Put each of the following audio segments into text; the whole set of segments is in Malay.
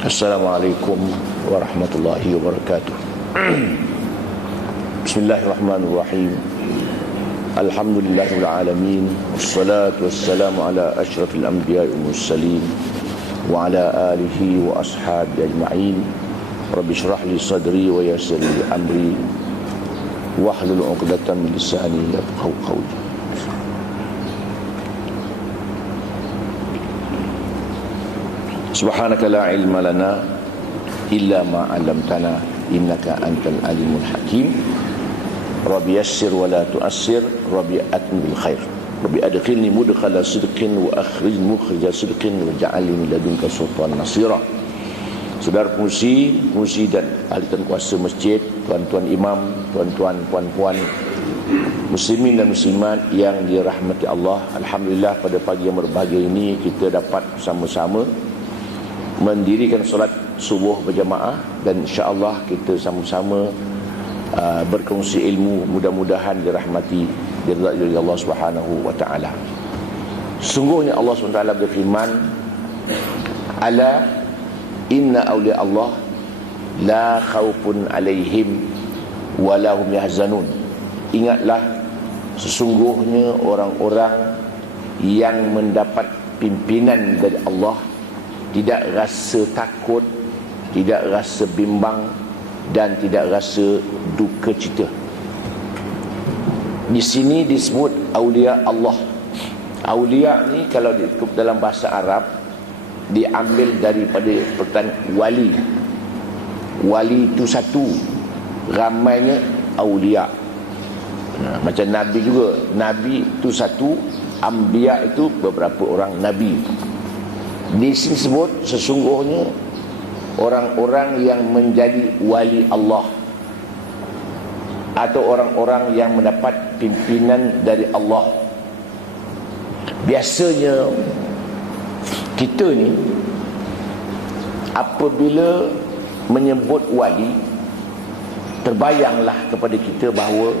Assalamualaikum warahmatullahi wabarakatuh. Bismillahirrahmanirrahim. Alhamdulillahirabbil alamin. Wassalatu wassalamu ala asyrafil anbiya'i wal mursalin wa ala alihi wa ashabihi ajma'in. Rabbi shrah li sadri wa yassir li amri wahlul 'uqdatam min lisani yafqahu qawli. Subhanaka la ilma lana illa ma 'allamtana innaka antal alimul hakim. Rabbi yassir wa la tu'assir, Rabbi atmil khair, Rabbi adkhilni mudkhala sidqin wa akhrijni mukhrija sidqin waj'alni min ladunka sultanan nasira. Saudara pengurusi dan ahli dan kuasa masjid, tuan-tuan imam, tuan-tuan, puan-puan, muslimin dan muslimat yang dirahmati Allah, alhamdulillah pada pagi yang berbahagia ini kita dapat bersama-sama mendirikan solat subuh berjamaah, dan insya-Allah kita sama-sama berkongsi ilmu, mudah-mudahan dirahmati oleh Allah Subhanahu wa taala. Sungguhnya Allah Subhanahu wa taala berfirman, ala inna awliya Allah la khaufun alaihim wa la hum yahzanun. Ingatlah, sesungguhnya orang-orang yang mendapat pimpinan dari Allah tidak rasa takut, tidak rasa bimbang, dan tidak rasa duka cita. Di sini disebut aulia Allah. Aulia ni kalau diikut dalam bahasa Arab diambil daripada perkataan wali. Wali itu satu, ramainya aulia. Macam Nabi juga, Nabi itu satu, Anbiya itu beberapa orang Nabi. Di sini sebut sesungguhnya orang-orang yang menjadi wali Allah atau orang-orang yang mendapat pimpinan dari Allah. Biasanya kita ni apabila menyebut wali, terbayanglah kepada kita bahawa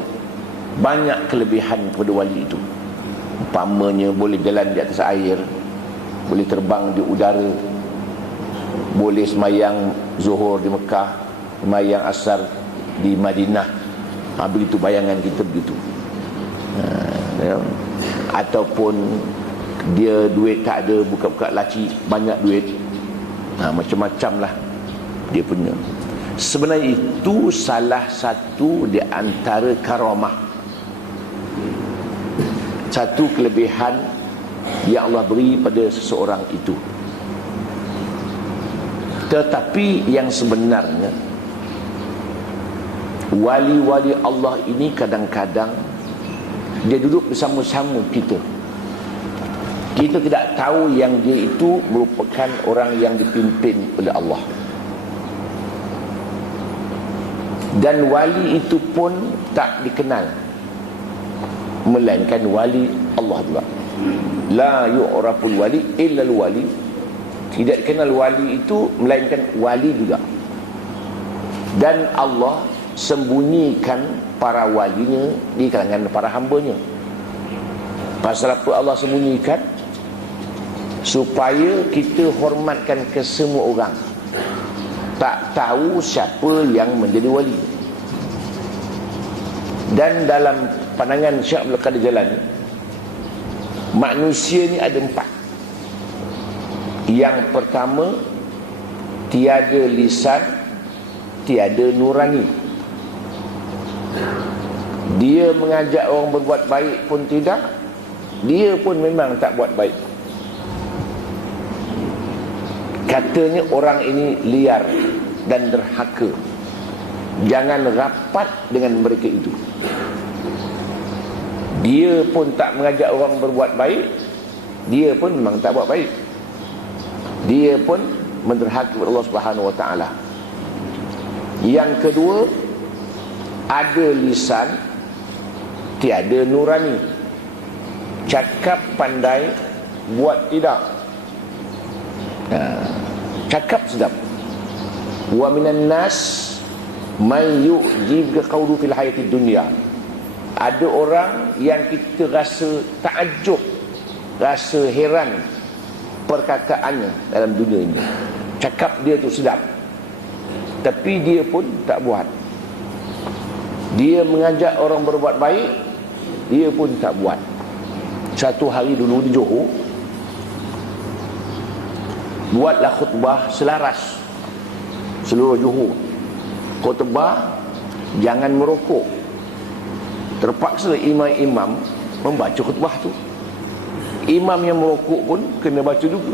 banyak kelebihan kepada wali itu. Umpamanya boleh jalan di atas air, boleh terbang di udara, boleh semayang zuhur di Mekah, semayang asar di Madinah. Begitu bayangan kita begitu. Ataupun dia duit tak ada, buka-buka laci banyak duit. Macam-macam lah dia punya. Sebenarnya itu salah satu di antara karamah, satu kelebihan yang Allah beri pada seseorang itu. Tetapi yang sebenarnya wali-wali Allah ini kadang-kadang dia duduk bersama-sama kita. Kita tidak tahu yang dia itu merupakan orang yang dipimpin oleh Allah. Dan wali itu pun tak dikenal, melainkan wali Allah juga. La yu'raful wali illa al-wali. Tidak dikenal wali itu melainkan wali juga. Dan Allah sembunyikan para walinya di kalangan para hambanya. Pasal apa Allah sembunyikan? Supaya kita hormatkan ke semua orang. Tak tahu siapa yang menjadi wali. Dan dalam pandangan Syekh Abdul Qadir Jalani, manusia ni ada 4. Yang pertama, tiada lisan, tiada nurani. Dia mengajak orang berbuat baik pun tidak, dia pun memang tak buat baik. Katanya orang ini liar dan derhaka, jangan rapat dengan mereka itu. Dia pun tak mengajak orang berbuat baik, dia pun memang tak buat baik. Dia pun menderhaka kepada Allah Subhanahu wa taala. Yang kedua, ada lisan, tiada nurani. Cakap pandai, buat tidak. Cakap sedap. Wa minan nas man yu'jibka qawlu fil hayatid dunya. Ada orang yang kita rasa takjub, rasa heran perkataannya dalam dunia ini. cakap dia tu sedap, tapi dia pun tak buat. Dia mengajak orang berbuat baik, dia pun tak buat. Satu hari dulu di Johor, buatlah khutbah selaras seluruh Johor. Khutbah jangan merokok. Terpaksa imam-imam membaca khutbah tu. Imam yang merokok pun kena baca juga.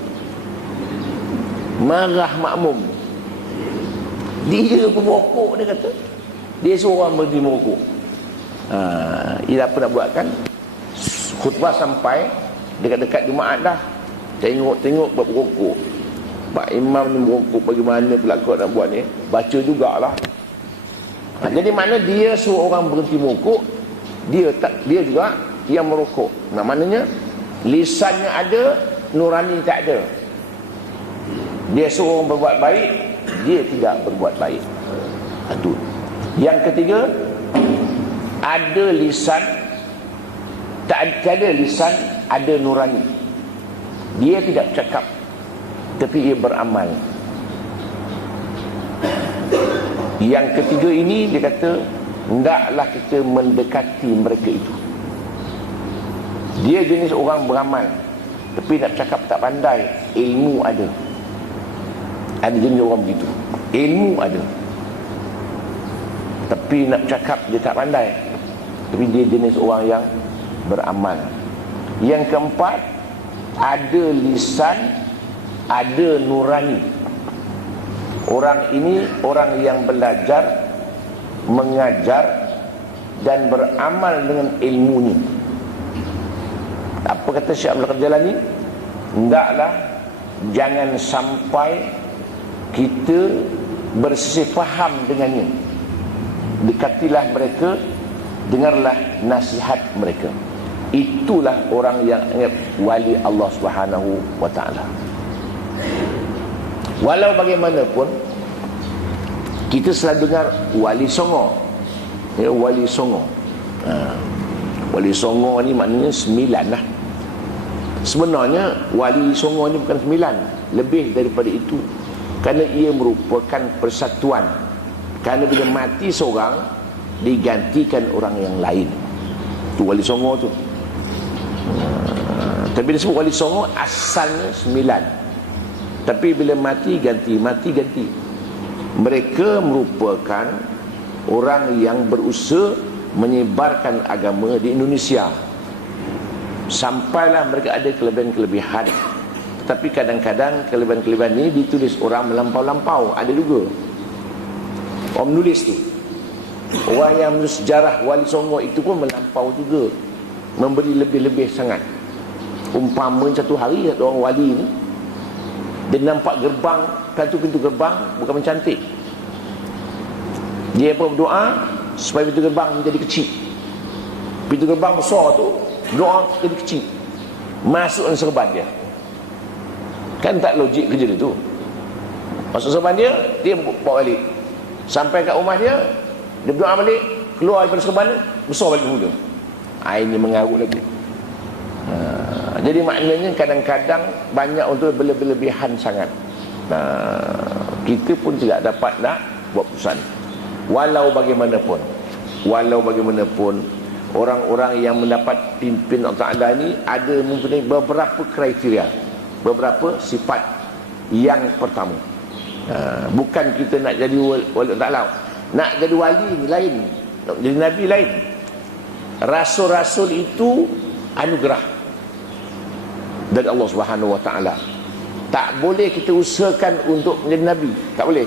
Marah makmum. Dia pun merokok, dia kata. Dia seorang berhenti merokok. Ia apa nak buat kan? Khutbah sampai dekat-dekat Jumaat dah. Tengok-tengok buat merokok. Pak imam ni merokok, bagaimana pula kau nak buat ni? Baca jugalah. Jadi mana dia suruh orang berhenti merokok, dia juga yang merokok. Maknanya lisannya ada, nurani tak ada. Dia suruh orang berbuat baik, dia tidak berbuat baik. Itu. Yang ketiga, ada lisan, tak ada lisan, ada nurani. Dia tidak cakap, tapi ia beramal. Yang ketiga ini dia kata, hendaklah kita mendekati mereka itu. Dia jenis orang beramal, tapi nak cakap tak pandai, ilmu ada. Ada jenis orang begitu, ilmu ada, tapi nak cakap dia tak pandai. Tapi dia jenis orang yang beramal. Yang keempat, ada lisan, ada nurani. Orang ini orang yang belajar, mengajar dan beramal dengan ilmunya. Apa kata Syekh Abdul Qadir Jalani? Hendaklah jangan sampai kita bersisih faham dengannya. Dekatilah mereka, dengarlah nasihat mereka. Itulah orang yang wali Allah Subhanahu wa ta'ala. Walau bagaimanapun, kita selalu dengar wali songo. Ya, wali songo. Wali songo ni maknanya 9 lah. Sebenarnya wali songo ni bukan 9, lebih daripada itu. Kerana ia merupakan persatuan. Kerana bila mati seorang, digantikan orang yang lain. Tu wali songo tu. Tapi disebut wali songo asalnya 9. Tapi bila mati ganti, mati ganti. Mereka merupakan orang yang berusaha menyebarkan agama di Indonesia. Sampailah mereka ada kelebihan-kelebihan. Tapi kadang-kadang kelebihan-kelebihan ini ditulis orang melampau-lampau. Ada juga orang menulis tu. Orang yang menulis sejarah Wali Songo itu pun melampau juga, memberi lebih-lebih sangat. Umpama satu hari satu orang wali ni, dia nampak gerbang, satu pintu gerbang bukan mencantik. Dia pun berdoa supaya pintu gerbang menjadi kecil. Pintu gerbang besar tu, doa jadi kecil. Masuk dalam serban dia. Kan tak logik kerja dia tu. Masuk serban dia, dia bawa balik. Sampai kat rumah dia, dia berdoa balik, keluar daripada serban dia, besar balik mula. Ini mengarut lagi. Jadi maknanya kadang-kadang banyak untuk berlebihan sangat. Kita pun tidak dapat nak buat keputusan. Walau bagaimanapun, orang-orang yang mendapat pimpin Allah Ta'ala ni ada mempunyai beberapa kriteria, beberapa sifat. Yang pertama, bukan kita nak jadi wali Allah Ta'ala. Nak jadi wali ni lain, nak jadi nabi lain. Rasul-rasul itu anugerah dari Allah Subhanahu wa ta'ala. Tak boleh kita usahakan untuk menjadi nabi. Tak boleh.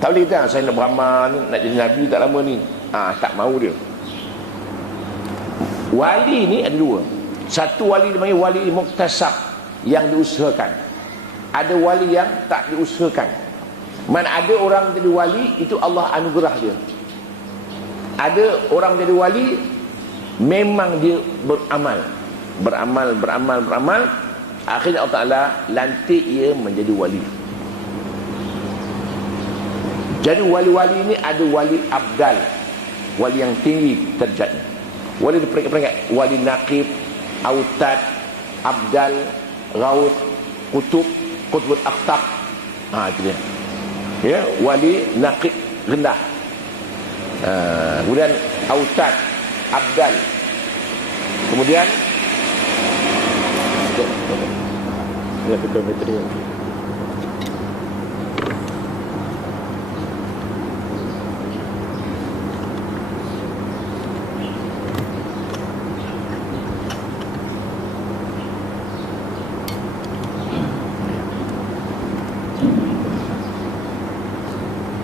Tak boleh kita, saya nak beramal nak jadi nabi tak lama ni. Tak mahu dia. Wali ni ada dua. Satu wali dipanggil wali muktasab, yang diusahakan. Ada wali yang tak diusahakan. Mana ada orang jadi wali, itu Allah anugerah dia. Ada orang jadi wali, memang dia beramal, akhirnya Allah Ta'ala lantik ia menjadi wali. Jadi wali-wali ini ada wali abdal, wali yang tinggi derajatnya. Wali diperingkat, wali naqib, autad, abdal, raut, kutub, qutbul aqtab. Itu dia. Ya, wali naqid, rendah. Kemudian autad, abdal. Kemudian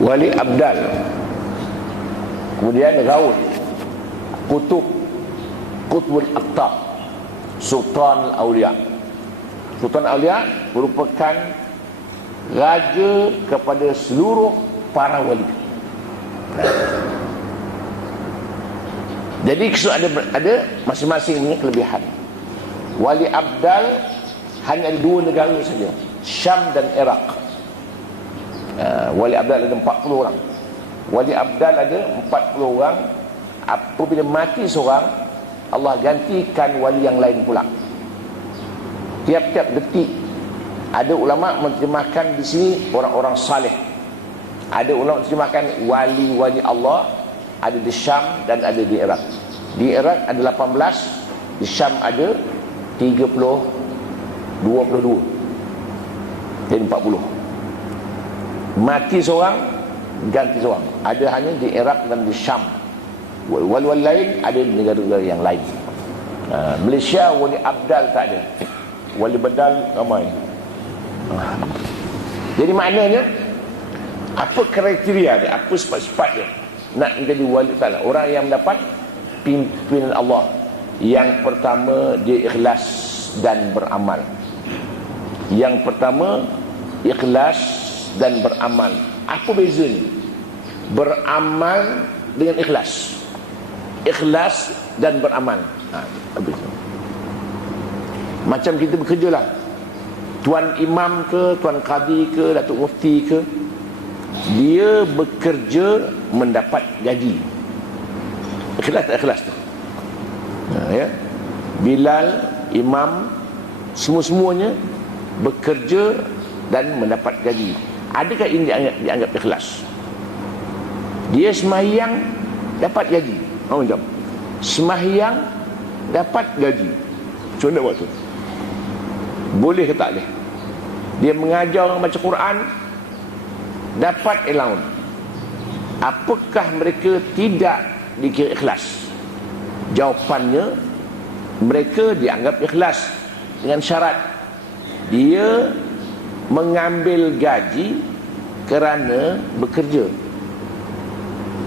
wali abdal, kemudian gaul, kutub, kutbul aqtab, sultan aulia. Sultan aulia merupakan raja kepada seluruh para wali. Jadi ada masing-masing punya kelebihan. Wali abdal hanya ada 2 negara saja, Syam dan Iraq. Wali abdal ada 40 orang. Wali abdal ada 40 orang. Apabila mati seorang, Allah gantikan wali yang lain pula. Tiap-tiap detik ada ulama menterjemahkan di sini orang-orang saleh. Ada ulama menterjemahkan wali-wali Allah ada di Syam dan ada di Iraq. Di Iraq ada 18, di Syam ada 22. Jadi 40. Mati seorang, ganti seorang. Ada hanya di Iraq dan di Syam. Wali-wali lain ada di negara-negara yang lain. Malaysia wali abdal tak ada. Wali badal ramai. Jadi maknanya, apa kriteria dia, apa sifat-sifat dia nak menjadi wali ta'ala? Orang yang mendapat pimpinan Allah. Yang pertama, dia ikhlas dan beramal. Yang pertama, ikhlas dan beramal. Apa bezanya beramal dengan ikhlas? Ikhlas dan beramal, macam kita bekerja lah, tuan imam ke, tuan qadi ke, datuk mufti ke, dia bekerja mendapat gaji. Ikhlas tak ikhlas tu? Ya, Bilal, imam, semua-semuanya bekerja dan mendapat gaji. Adakah ini dianggap ikhlas? Dia sembahyang dapat gaji. Macam sembahyang dapat gaji. Macam mana buat tu? Boleh ke tak boleh? Dia mengajar orang baca Quran, dapat allowance. Apakah mereka tidak dikira ikhlas? Jawapannya, mereka dianggap ikhlas dengan syarat dia mengambil gaji kerana bekerja.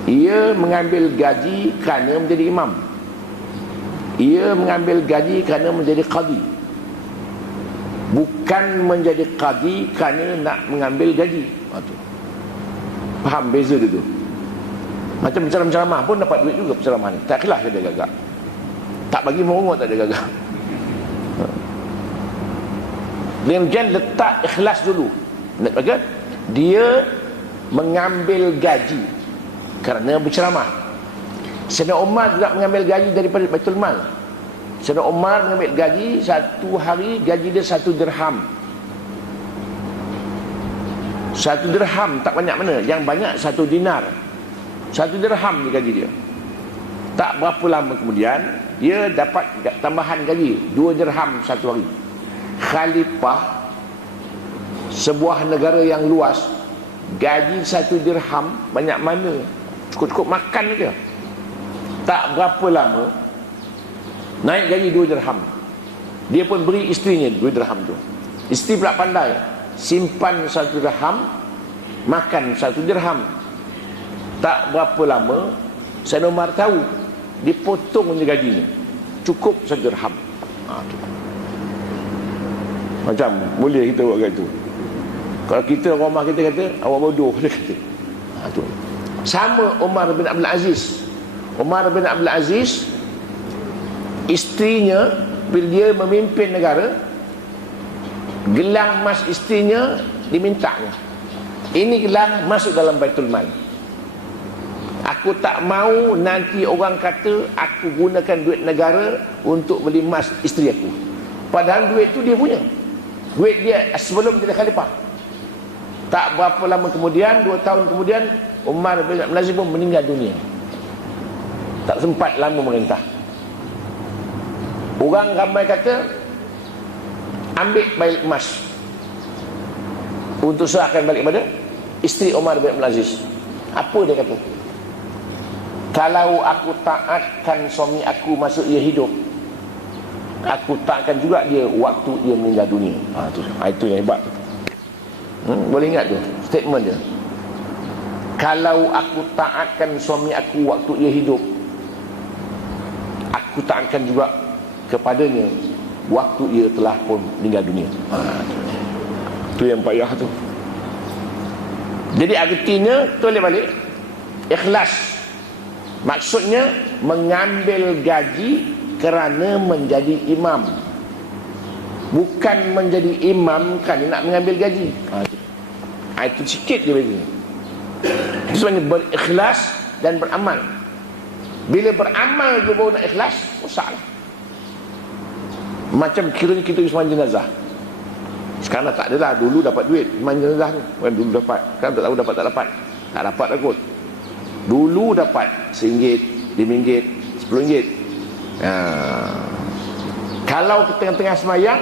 Ia mengambil gaji kerana menjadi imam. Ia mengambil gaji kerana menjadi qadi. Bukan menjadi qadi kerana nak mengambil gaji. Faham beza dia tu? Macam penceramah pun dapat duit juga penceramah ni. Tak ikhlas dia gagak. Tak bagi merungut tak dia gagak. Dia letak ikhlas dulu. Dia mengambil gaji kerana berceramah. Sayyidina Umar juga mengambil gaji daripada Baitul Mal. Sayyidina Umar mengambil gaji, satu hari gaji dia 1 dirham. 1 dirham tak banyak mana. Yang banyak 1 dinar. 1 dirham dia gaji dia. Tak berapa lama kemudian dia dapat tambahan gaji 2 dirham satu hari. Khalifah sebuah negara yang luas, gaji 1 dirham banyak mana, cukup-cukup makan je. Tak berapa lama naik gaji 2 dirham. Dia pun beri isterinya 2 dirham tu. Isteri pula pandai, simpan 1 dirham, makan 1 dirham. Tak berapa lama Sayyidina Umar tahu, dipotong je gajinya, cukup 1 dirham. Macam boleh kita buat kat tu. Kalau kita rumah kita kata awak bodoh, dia kata. Tu. Sama Umar bin Abdul Aziz. Umar bin Abdul Aziz, isterinya bila dia memimpin negara, gelang emas isterinya dimintanya. Ini gelang masuk dalam Baitul Mal. Aku tak mau nanti orang kata aku gunakan duit negara untuk beli emas isteri aku. Padahal duit tu dia punya. Duit dia sebelum jadi khalifah. Tak berapa lama kemudian, 2 tahun kemudian, Umar bin Abdul Aziz pun meninggal dunia. Tak sempat lama merintah. Orang ramai kata, ambil balik emas untuk serahkan balik pada isteri Umar bin Abdul Aziz. Apa dia kata? Kalau aku taatkan suami aku masa ia hidup, aku taatkan juga dia waktu dia meninggal dunia. Itu yang hebat. Boleh ingat tu statement dia. Kalau aku taatkan suami aku waktu ia hidup, aku taatkan juga kepadanya waktu ia telah pun meninggal dunia. Tu yang payah tu. Jadi artinya toleh balik, ikhlas maksudnya mengambil gaji kerana menjadi imam, bukan menjadi imam kerana nak mengambil gaji. Itu sikit je beza. Itu sebenarnya berikhlas dan beramal. Bila beramal je baru nak ikhlas, salah. Macam kiranya kita sembang jenazah. Sekarang tak adalah, dulu dapat duit sembang jenazah ni. Bukan dulu dapat, sekarang tak tahu dapat tak dapat. Tak dapat lah kot. Dulu dapat RM1, RM5, RM10. Kalau ke tengah-tengah semayang,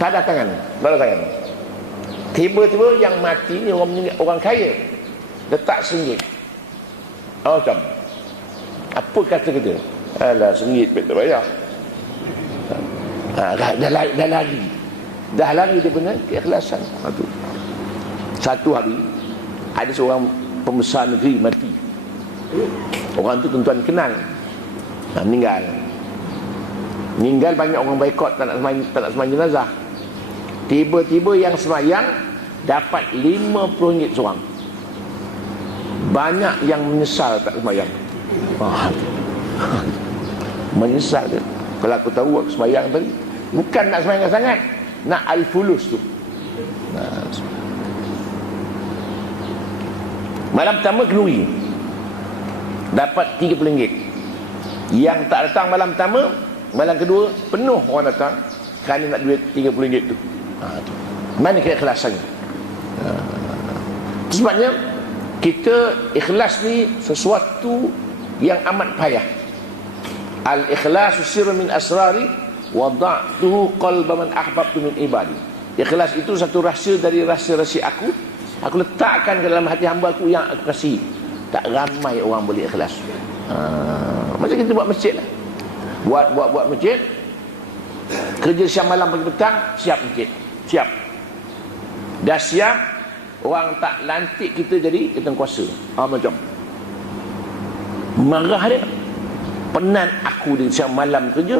tak ada tangan, tak ada tangan. Tiba-tiba yang mati ni orang kaya, letak RM1. Macam apa kata kita? Alah, RM1 tak bayar. Dah lari daripada keikhlasan. Satu hari ada seorang pembesar negeri mati. Orang tu tuan-tuan kenal. Meninggal banyak orang boikot, tak nak sembahyang jenazah. Tiba-tiba yang sembahyang dapat RM50 seorang. Banyak yang menyesal tak sembahyang. Menyesal dia. Kalau aku tahu aku sembahyang tadi, bukan nak sembahyang sangat, nak al-fulus tu. Malam pertama kenduri, dapat RM30. Yang tak datang malam pertama, malam kedua penuh orang datang kerana nak duit RM30 tu. Mana keikhlasannya? Sebabnya kita ikhlas ni sesuatu yang amat payah. Al-ikhlasu sirrun min asrari wada'tuhu qalba man ahbabtu min ibadi. Ikhlas itu satu rahsia dari rahsia-rahsia aku. Aku letakkan ke dalam hati hamba aku yang aku kasih. Tak ramai orang boleh ikhlas. Macam kita buat masjid lah. Buat masjid, kerja siang malam pagi petang, siap masjid. Siap. Dah siap, orang tak lantik kita jadi ketuankuasa. Macam marah dia. Penat aku di siang malam kerja,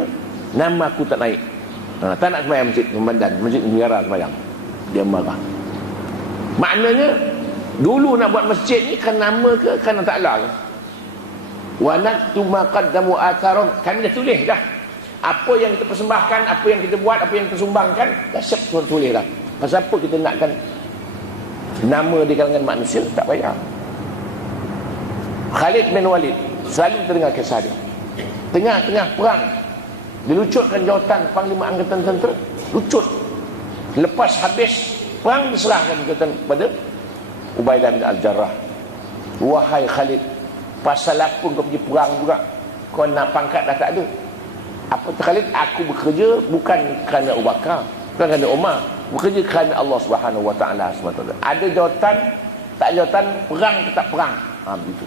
nama aku tak naik. Tak nak sembahyang masjid Ramadan, masjid negara sembahyang. Dia marah. Maknanya dulu nak buat masjid ni kan nama ke kan Ta'ala ke? Wa naktubu ma qaddamu atharum. Kami dah tulis dah. Apa yang kita persembahkan, apa yang kita buat, apa yang kita sumbangkan, dah siap tulis dah. Pasal apa kita nakkan nama di kalangan manusia? Tak payah. Khalid bin Walid, selalu terdengar kisah dia. Tengah-tengah perang, dilucutkan jawatan Panglima Angkatan Tentera, lucut. Lepas habis perang, diserahkan jawatan kepada Ubaidah bin Al-Jarrah. Wahai Khalid, pasal apa kau pergi perang juga? Kau nak pangkat dah tak ada. Apa Khalid? Aku bekerja bukan kerana Abu Bakar, bukan kerana Umar, bekerja kerana Allah Subhanahu Wa Taala SWT. Ada jawatan, tak jawatan, perang tetap perang. Begitu.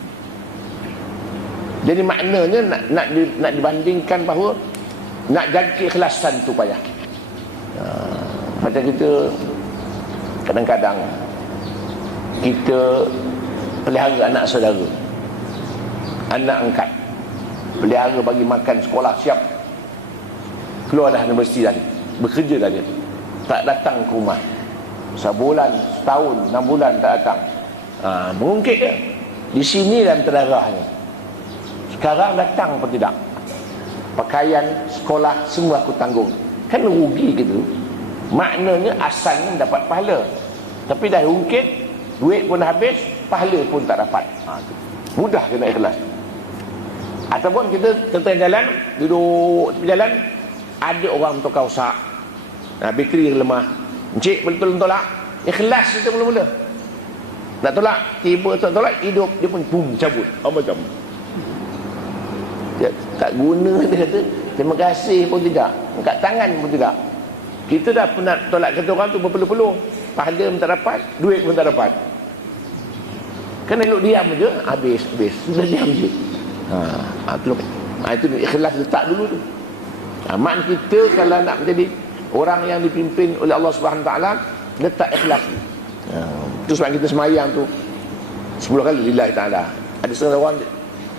Jadi maknanya nak dibandingkan bahawa nak jaga keikhlasan tu payah. Macam kita kadang-kadang kita pelihara anak saudara, anak angkat, pelihara bagi makan sekolah siap, keluar dah universiti tadi, bekerja dah dia, tak datang ke rumah sebulan, setahun, 6 bulan tak datang. Mengungkit dia di sini dalam terdarahnya. Sekarang datang atau tidak, pakaian, sekolah, semua aku tanggung. Kan rugi gitu. Maknanya asalnya dapat pahala, tapi dah ungkit, duit pun habis, pahala pun tak dapat. Mudah kena ikhlas. Ataupun kita tengah jalan, duduk tepi jalan, ada orang tukar usaha, bateri yang lemah, encik boleh tolong tolak, Ikhlas kita mula-mula. Nak tolak, tiba tak tolak, hidup dia pun boom, cabut. Macam dia tak guna, dia kata terima kasih pun tidak, angkat tangan pun tidak. Kita dah pernah tolak kata orang tu berpeluh-peluh, pahala pun tak dapat, duit pun tak dapat. Kan elok diam je, habis sudah diam je. Itu ikhlas letak dulu tu. Mak kita kalau nak menjadi orang yang dipimpin oleh Allah Subhanahu Wa Taala, letak ikhlas. Itu sebab kita semayang tu 10 kali lillahi ta'ala. Ada setengah orang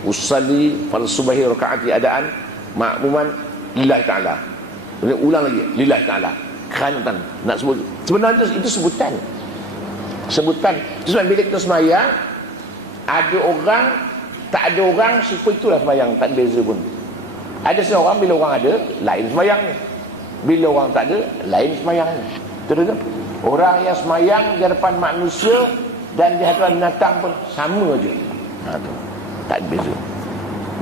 usalli fal subahi rakaati adaan makmuman lillahi ta'ala. Kemudian ulang lagi lillahi ta'ala. Kerana nak sebut. Sebenarnya itu sebutan. Itu sebab bila kita semayang, ada orang, tak ada orang, supaya itulah semayang, tak ada beza pun. Ada setengah orang, bila orang ada, lain semayangnya. Bila orang tak ada, lain semayangnya. Betul tak? Orang yang semayang di hadapan manusia dan di hadapan binatang pun sama je. Tak ada beza.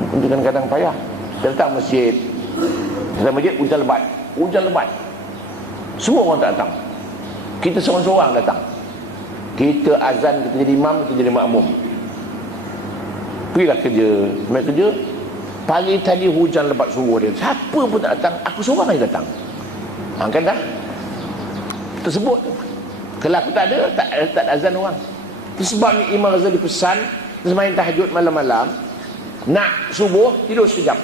Itu kadang-kadang payah. Kita datang masjid, hujan lebat. Semua orang tak datang. Kita seorang-seorang datang. Kita azan, kita jadi imam, kita jadi makmum. Pergilah kerja, pagi tadi hujan lebat suruh dia. Siapa pun tak datang, aku seorang yang datang. Kan dah tersebut. Kalau aku tak ada, tak ada azan orang. Itu sebab Imam Ghazali pesan semain tahajud malam-malam, nak subuh tidur sekejap.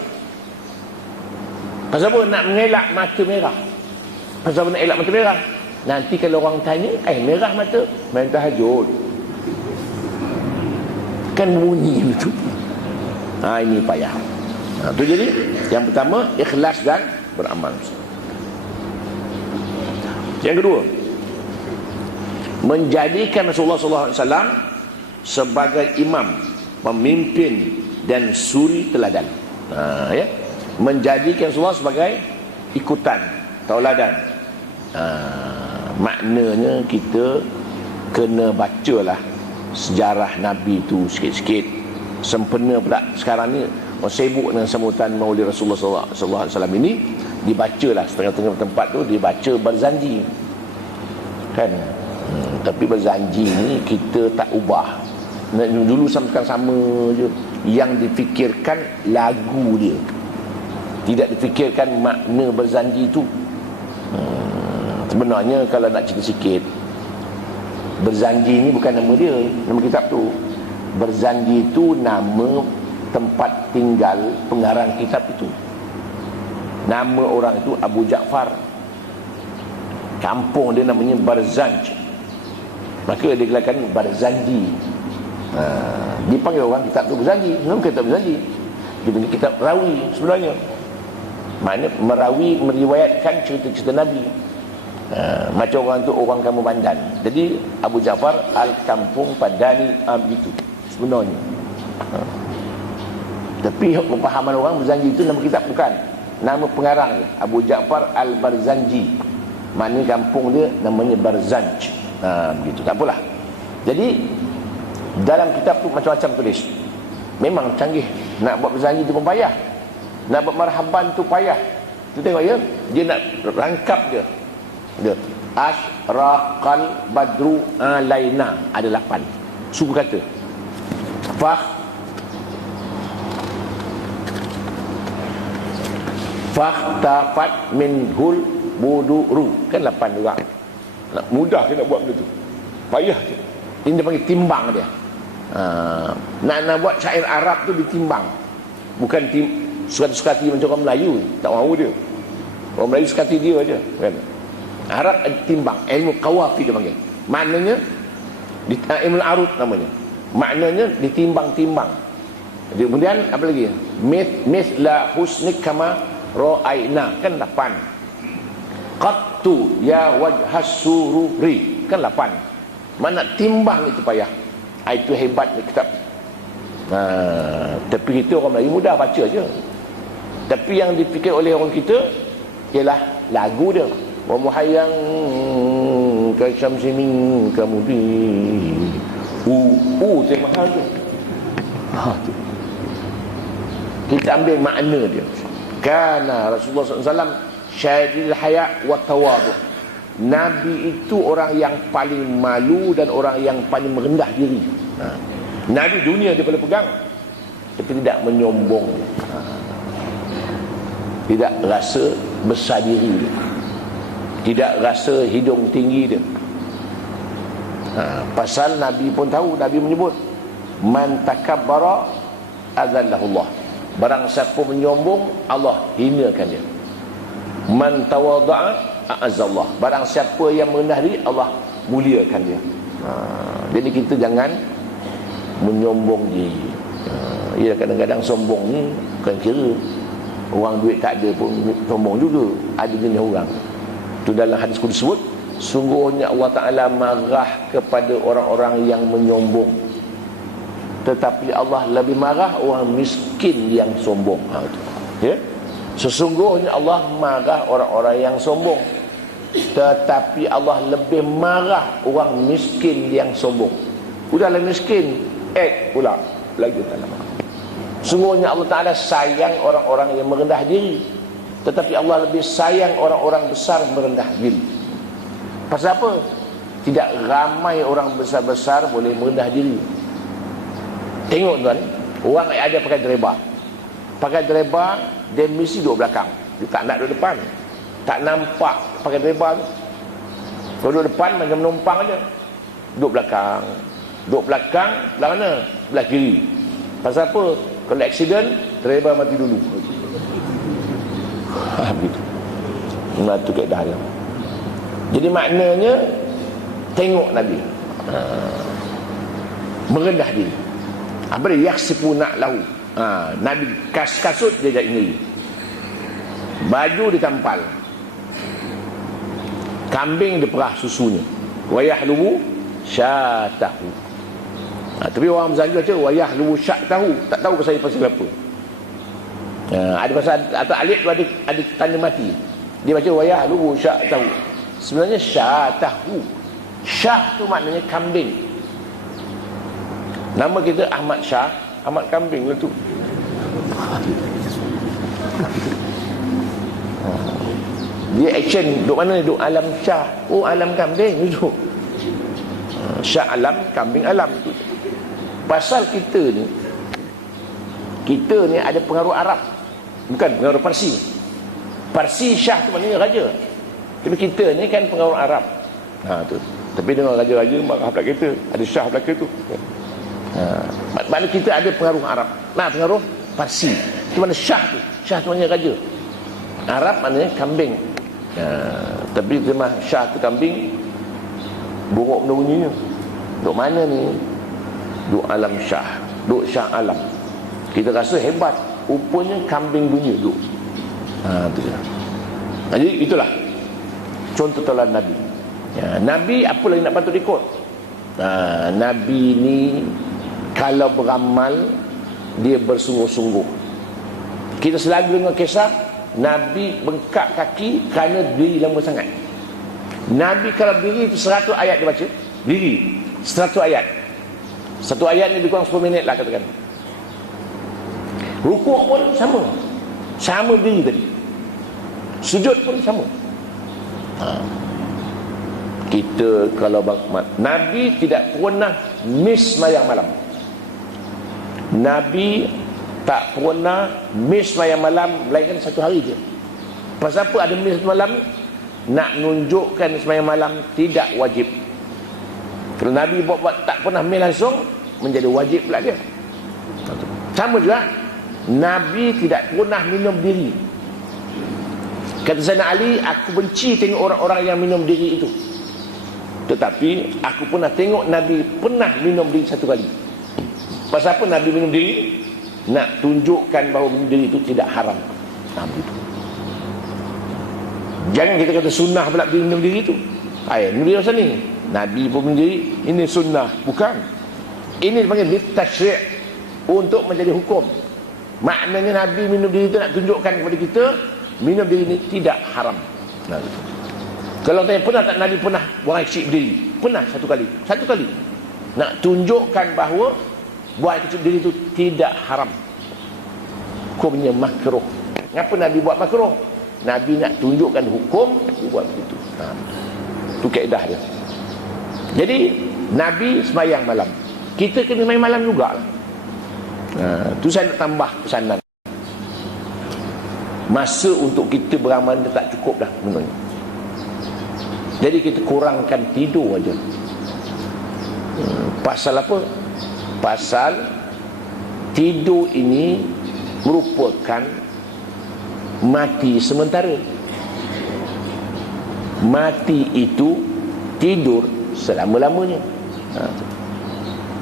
Pasal apa? Nak mengelak mata merah. Pasal apa nak elak mata merah? Nanti kalau orang tanya, merah mata, main tahajud. Kan bunyi itu. Ini payah. Itu jadi yang pertama, ikhlas dan beramal. Yang kedua, menjadikan Rasulullah SAW sebagai imam, pemimpin dan suri teladan. Menjadikan Rasulullah sebagai ikutan, tauladan. Maknanya kita kena bacalah sejarah Nabi tu sikit-sikit. Sempena pula sekarang ni orang sibuk dengan sambutan Maulid Rasulullah SAW ini, dibacalah setengah-tengah tempat tu, dibaca berzanji kan. Tapi berzanji ni kita tak ubah. Dulu sama je. Yang difikirkan lagu dia, tidak difikirkan makna berzanji tu. Sebenarnya kalau nak cerita sikit, berzanji ni bukan nama dia, nama kitab tu. Berzanji tu nama tempat tinggal pengarang kitab itu. Nama orang itu Abu Ja'far. Kampung dia namanya Barzanj. Maka dia katakan Barzanji. Dipanggil orang kitab tu Barzanji. Nama kitab Barzanji. Dia punya kitab rawi sebenarnya. Maknanya merawi, meriwayatkan cerita-cerita Nabi. Macam orang tu orang kampung Bandan. Jadi Abu Ja'far Al-Kampung Padani itu sebenarnya. Tapi pemahaman orang Barzanji itu nama kitab, bukan. Nama pengarang dia Abu Ja'far Al-Barzanji. Maknanya kampung dia namanya Barzanj. Begitu, tak apalah. Jadi dalam kitab tu macam-macam tulis. Memang canggih. Nak buat berzanji tu pun payah. Nak buat marhaban tu payah. Tu tengok ya, dia nak rangkap dia. Asyraqal badru alaina, ada 8 suku kata. Fahtafat minhul buduru, kan 8 juga. Mudah dia nak buat benda tu, payah je. Ini dia panggil timbang dia. Nak buat syair Arab tu ditimbang, bukan suka-suka macam orang Melayu. Tak mahu dia. Orang Melayu suka dia aja, kan. Arab timbang, ilmu qawafi dia panggil. Maknanya ilmu arud namanya. Maknanya ditimbang-timbang. Kemudian apa lagi? Mithla husnik kama ra'aina, kan 8. Qattu ya wajhas sururi, kan 8. Mana timbang itu payah. Itu hebat ni kitab. Tapi kita orang Melayu mudah baca je. Tapi yang dipikir oleh orang kita ialah lagu dia. Wa muhayyang ka syamsi min kamudi. Tu mahal tu. Tu. Kita ambil makna dia. Kana Rasulullah SAW syadidul haya wa tawadu. Nabi itu orang yang paling malu dan orang yang paling merendah diri. Nabi dunia dia boleh pegang, tapi tidak menyombong. Tidak rasa besar diri dia. Tidak rasa hidung tinggi dia. Pasal Nabi pun tahu, Nabi menyebut man takabbara adzallahullah. Barang siapa menyombong, Allah hinakan dia. Man tawadha'a a'azzallah. Barang siapa yang merendah diri, Allah muliakan dia. Jadi kita jangan menyombong diri. Ya, kadang-kadang sombong ni bukan kira orang duit tak ada pun sombong juga. Ada jenis orang. Itu dalam hadis qudsi disebut, sungguhnya Allah Ta'ala marah kepada orang-orang yang menyombong, tetapi Allah lebih marah orang miskin yang sombong. Ya? Sesungguhnya Allah marah orang-orang yang sombong, tetapi Allah lebih marah orang miskin yang sombong. Udahlah miskin, pula lagi tak nak marah. Sungguhnya Allah Ta'ala sayang orang-orang yang merendah diri, tetapi Allah lebih sayang orang-orang besar merendah diri. Pasal apa? Tidak ramai orang besar-besar boleh merendah diri. Tengok tuan, orang ada pakai dreba. Pakai dreba, dia mesti duduk belakang. Dia tak nak duduk depan. Tak nampak pakai dreba tu. Kalau duduk depan macam menumpang aja. Duduk belakang. Duduk belakang, belah mana? Belah kiri. Pasal apa? Kalau aksiden, dreba mati dulu. Begitu. Itu kaedah dia. Jadi maknanya tengok Nabi merendah diri. Apa dia? Yaksipuna lahu. Nabi kasut dia jadi ini. Baju ditampal. Kambing diperah susunya. Wa yahlubu syatahu. Tapi orang Melayu baca wa yahlubu syatahu, tak tahu pasal apa. Ada pasal atau alif tu ada tanda mati. Dia baca wa yahlubu syatahu. Sebenarnya syatahu. Syah tu maknanya kambing. Nama kita Ahmad Syah, Ahmad kambing lah tu. Dia action duduk mana? Duduk alam Syah. Oh, alam kambing duduk. Syah alam, kambing alam. Pasal kita ni ada pengaruh Arab, bukan pengaruh Parsi. Parsi Syah tu maknanya raja. Tapi kita ni kan pengaruh Arab. Tu. Tapi dengan raja-raja marah pula kita. Ada Syah belakang tu. Maknanya kita ada pengaruh Arab. Pengaruh Parsi. Itu mana Syah tu? Syah tu maknanya raja. Arab maknanya kambing. Tapi terjemah Syah tu kambing, buruk benda bunyinya. Duk mana ni? Duk alam Syah. Duk Syah alam. Kita rasa hebat, rupanya kambing bunyi duk. Tu je. Jadi itulah contoh teladan Nabi. Nabi apa lagi nak patut ikut? Nabi ni kalau beramal, dia bersungguh-sungguh. Kita selalu dengar kisah Nabi bengkak kaki kerana diri lama sangat. Nabi kalau diri itu 100 ayat dia baca. Diri 100 ayat. Satu ayat ni lebih kurang 10 minit lah katakan. Rukuk pun sama. Sama diri tadi. Sujud pun sama. Kita kalau Nabi tidak pernah miss sembahyang malam. Nabi tak pernah miss sembahyang malam melainkan satu hari je. Pasal apa ada miss malam? Nak menunjukkan sembahyang malam tidak wajib. Kalau Nabi buat tak pernah miss langsung, menjadi wajib pula dia. Sama juga Nabi tidak pernah minum diri. Kata Sayyidina Ali, aku benci tengok orang-orang yang minum diri itu. Tetapi aku pernah tengok Nabi pernah minum diri satu kali. Pasal apa Nabi minum diri? Nak tunjukkan bahawa minum diri itu tidak haram. Begitu. Jangan kita kata sunnah pula minum diri itu. Minum diri macam ni. Nabi pun minum diri, ini sunnah. Bukan. Ini dipanggil litashri', untuk menjadi hukum. Maknanya Nabi minum diri itu nak tunjukkan kepada kita minum diri ini tidak haram. Kalau tanya pernah tak Nabi pernah buang air kecil berdiri? Pernah satu kali. Nak tunjukkan bahawa buang air kecil berdiri itu tidak haram. Hukumnya makruh. Kenapa Nabi buat makruh? Nabi nak tunjukkan hukum, dia buat begitu. Itu kaedah dia. Jadi Nabi sembahyang malam, kita kena main malam juga. Tu saya nak tambah pesanan. Masa untuk kita beramal tak cukup dah menurutnya. Jadi kita kurangkan tidur aja. Pasal apa? Pasal tidur ini merupakan mati sementara. Mati itu tidur selama-lamanya.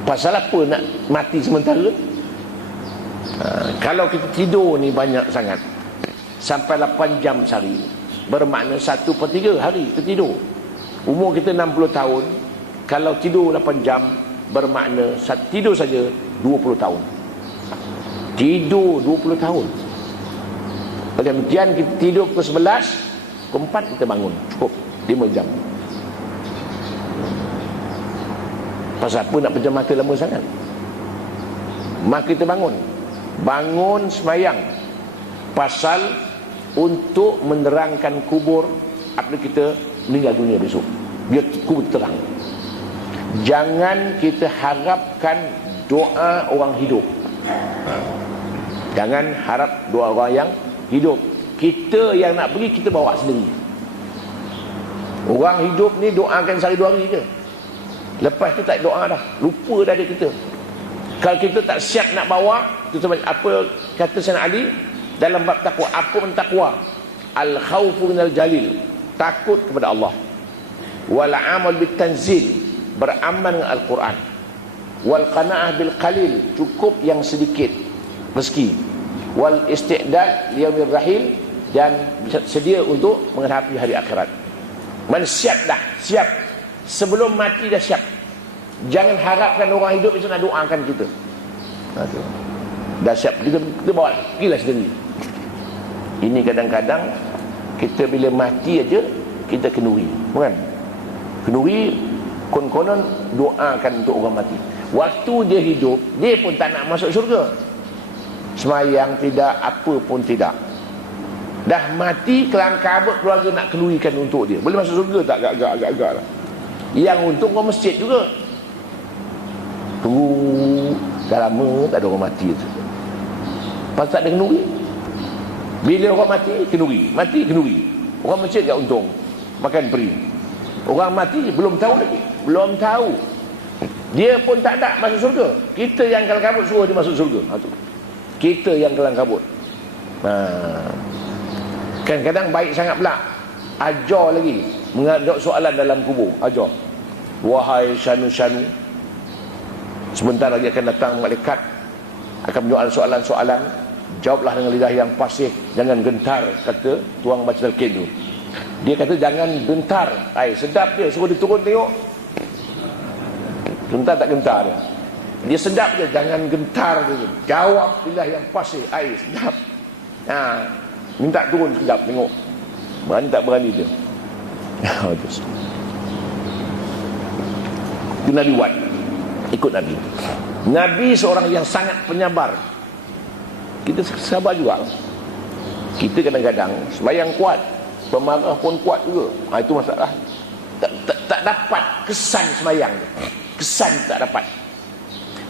Pasal apa nak mati sementara? Kalau kita tidur ni banyak sangat, sampai 8 jam sehari, bermakna 1/3 hari kita tidur. Umur kita 60 tahun, kalau tidur 8 jam, bermakna tidur saja 20 tahun. Tidur 20 tahun. Kemudian kita tidur pukul 11, pukul 4 kita bangun, cukup 5 jam. Pasal apa nak pejam mata lama sangat? Maka kita bangun sembahyang, pasal untuk menerangkan kubur apabila kita meninggal dunia besok, biar kubur terang. Jangan kita harapkan doa orang hidup. Jangan harap doa orang yang hidup. Kita yang nak pergi, kita bawa sendiri. Orang hidup ni doakan sehari 2 hari je, lepas tu tak doa dah, lupa dah dia kita. Kalau kita tak siap nak bawa, itu apa kata Sayyidina Ali dalam bab takwa, apa mentakwa? Al khaufu minal jalil, takut kepada Allah. Wal amal bit tanzil, beramal dengan Al-Quran. Wal qanaah bil qalil, cukup yang sedikit rezeki. Wal isti'dad liyaumir rahil, dan sedia untuk menghadapi hari akhirat. Man siap dah, siap sebelum mati dah siap. Jangan harapkan orang hidup itu nak doakan kita. Dah siap, kita bawa, pergilah sendiri. Ini kadang-kadang kita bila mati aja kita kenuri, bukan? Kenuri konon-konon doakan untuk orang mati. Waktu dia hidup, dia pun tak nak masuk syurga. Semayang tidak, apa pun tidak. Dah mati, kelang kabut keluarga nak kenurikan untuk dia. Boleh masuk syurga tak? Agak-agak lah. Yang untung orang masjid juga. Tunggu, dah lama tak ada orang mati tu. Pasal tak ada kenuri. Bila orang mati, kenuri. Mati, kenuri. Orang masjid tak untung, makan peri. Orang mati belum tahu lagi, belum tahu. Dia pun tak ada masuk surga. Kita yang kelang kabut suruh dia masuk surga. Kita yang kelang kabut. Kadang-kadang baik sangat pula, ajar lagi, mengadap soalan dalam kubur. Ajar, wahai syanu-syanu, sebentar lagi akan datang malaikat, akan menjawab soalan-soalan. Jawablah dengan lidah yang fasih, jangan gentar, kata tuang baca talqin tu. Dia kata jangan gentar. Sedap dia, suruh dia turun tengok. Gentar tak gentar dia. Dia sedap je, jangan gentar dia. Jawab lidah yang fasih, sedap. Minta turun sekejap tengok. Berani tak berani dia. Itu Nabi Wat, ikut Nabi. Nabi seorang yang sangat penyabar. Kita sabar juga. Kita kadang-kadang sembahyang kuat, pemarah pun kuat juga. Itu masalah. Tak dapat kesan sembahyang. Kesan tak dapat.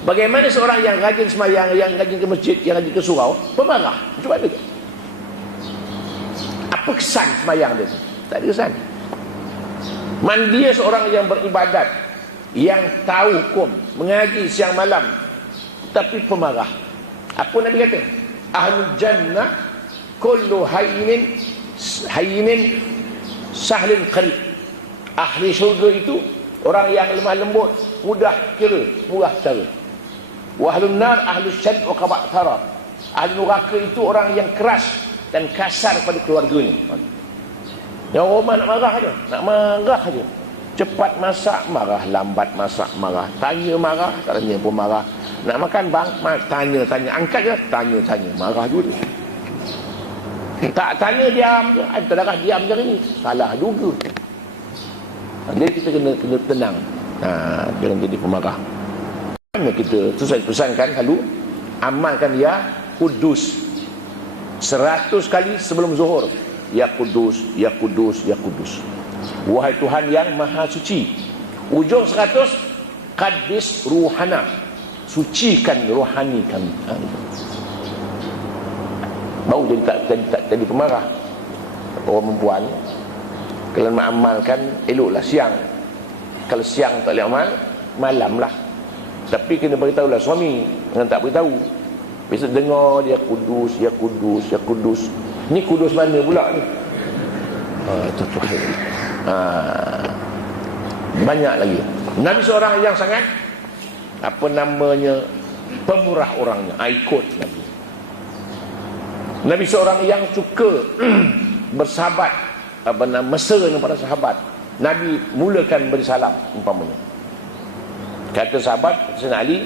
Bagaimana seorang yang rajin sembahyang, yang rajin ke masjid, yang rajin ke surau, pemarah? Macam mana? Apa kesan sembahyang dia? Tak ada kesan. Dia seorang yang beribadat, yang tahu hukum, mengaji siang malam, tapi pemarah. Apa Nabi kata? Ahlul jannah kullu hayyinin sahlin qarib. Ahli syurga itu orang yang lemah lembut, mudah kira, murah cara. Wa ahlun nar ahlus syad wa qabathara. Ahli neraka itu orang yang keras dan kasar pada keluarganya. Yang rumah nak marah aja, nak marah aja. Cepat masak marah, lambat masak marah, tanya marah, tanya pun marah. Nak makan bang, tanya, angkat je, tanya, marah juga. Tak tanya, diam je. Terdarah diam je ni, salah juga. Jadi kita kena tenang. Jangan jadi pemarah. Kita tu saya pesankan selalu, amalkan ya Kudus 100 kali sebelum zuhur. Ya Kudus, ya Kudus, ya Kudus. Wahai Tuhan yang maha suci. Ujung 100, qaddis ruhana, sucikan rohani kami. Baru jadi pemarah. Orang perempuan kalau mengamalkan eloklah siang. Kalau siang tak boleh amal, malam lah. Tapi kena beritahulah suami. Jangan tak beritahu. Besok dengar dia kudus, ya kudus, ya kudus. Ni kudus mana pula ni? Itu Tuhan. Banyak lagi. Nabi seorang yang sangat pemurah orangnya. Ikut Nabi. Nabi seorang yang suka bersahabat, mesra dengan para sahabat. Nabi mulakan beri salam umpamanya. Kata sahabat Sayyidina Ali,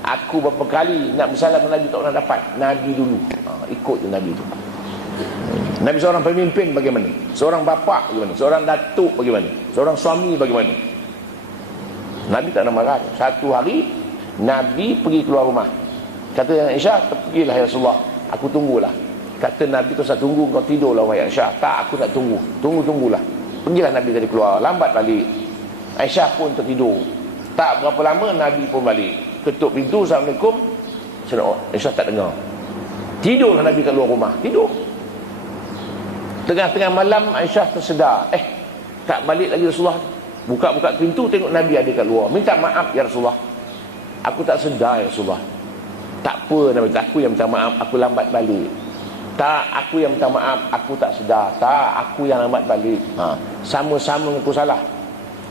aku berapa kali nak bersalam dengan Nabi tak pernah dapat. Nabi dulu. Ikut je Nabi tu. Nabi seorang pemimpin bagaimana? Seorang bapa bagaimana? Seorang datuk bagaimana? Seorang suami bagaimana? Nabi tak nak marah. Satu hari Nabi pergi keluar rumah. Kata yang Aisyah, pergilah ya Rasulullah, aku tunggulah. Kata Nabi, kau tak tunggu, kau tidurlah wahai Aisyah. Tak, aku tak tunggu. Tunggulah. Pergilah Nabi tadi keluar, lambat balik. Aisyah pun tertidur. Tak berapa lama Nabi pun balik. Ketuk pintu, Assalamualaikum. Aisyah tak dengar. Tidurlah Nabi kat luar rumah. Tidur. Tengah-tengah malam Aisyah tersedar. Tak balik lagi Rasulullah. Buka-buka pintu, tengok Nabi ada kat luar. Minta maaf ya Rasulullah, aku tak sedar ya Rasulullah. Tak apa Nabi, aku yang minta maaf, aku lambat balik. Tak, aku yang minta maaf, aku tak sedar. Tak, aku yang lambat balik. Sama-sama aku salah.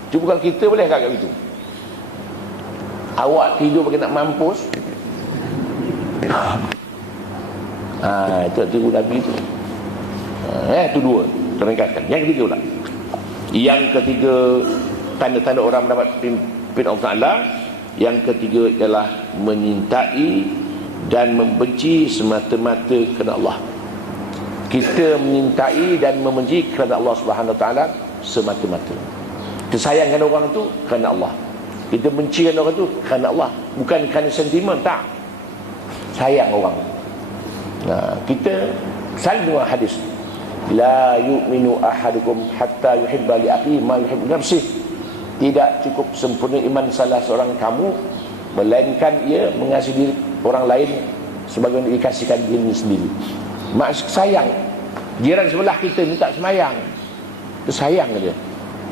Cuba kalau kita boleh kat itu. Awak tidur bagi nak mampus. Itu tiru Nabi itu. Itu dua, terangkatkan. Yang ketiga pula. Yang ketiga, tanda-tanda orang mendapat pimpin Allah Ta'ala. Yang ketiga ialah menyintai dan membenci semata-mata kerana Allah. Kita menyintai dan membenci kerana Allah Subhanahu Wa Ta'ala semata-mata. Kita sayangkan orang itu kerana Allah. Kita bencikan orang itu kerana Allah. Bukan kerana sentimen, tak. Sayang orang. Kita selalu dengar hadis, la yu'minu ahadukum hatta yuhibba li akhihi ma yuhibbu nafsihi. Tidak cukup sempurna iman salah seorang kamu melainkan ia mengasihi diri orang lain sebagaimana dikasihkan diri sendiri. Maksud sayang. Jiran sebelah kita ni tak semayang, kita sayang dia.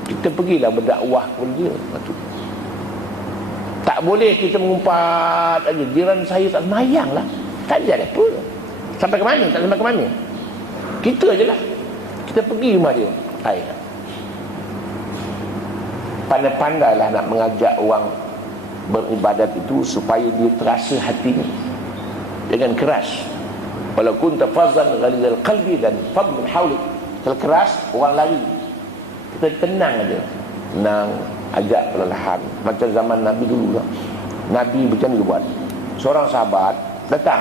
Kita pergilah berdakwah kepada dia. Tak boleh kita mengumpat aja, jiran saya tak semayang lah, tak ada apa. Sampai ke mana? Tak sampai ke mana? Kita je lah. Kita pergi rumah dia. Pandai-pandailah nak mengajak orang beribadat itu supaya dia terasa hatinya. Jangan keras. Walaupun tafazzan ghalizal qalbi dan fadl hawlik. Kalau keras, orang lari. Kita tenang aja. Tenang, ajak perlahan. Macam zaman Nabi dulu lah. Nabi macam ni buat. Seorang sahabat datang.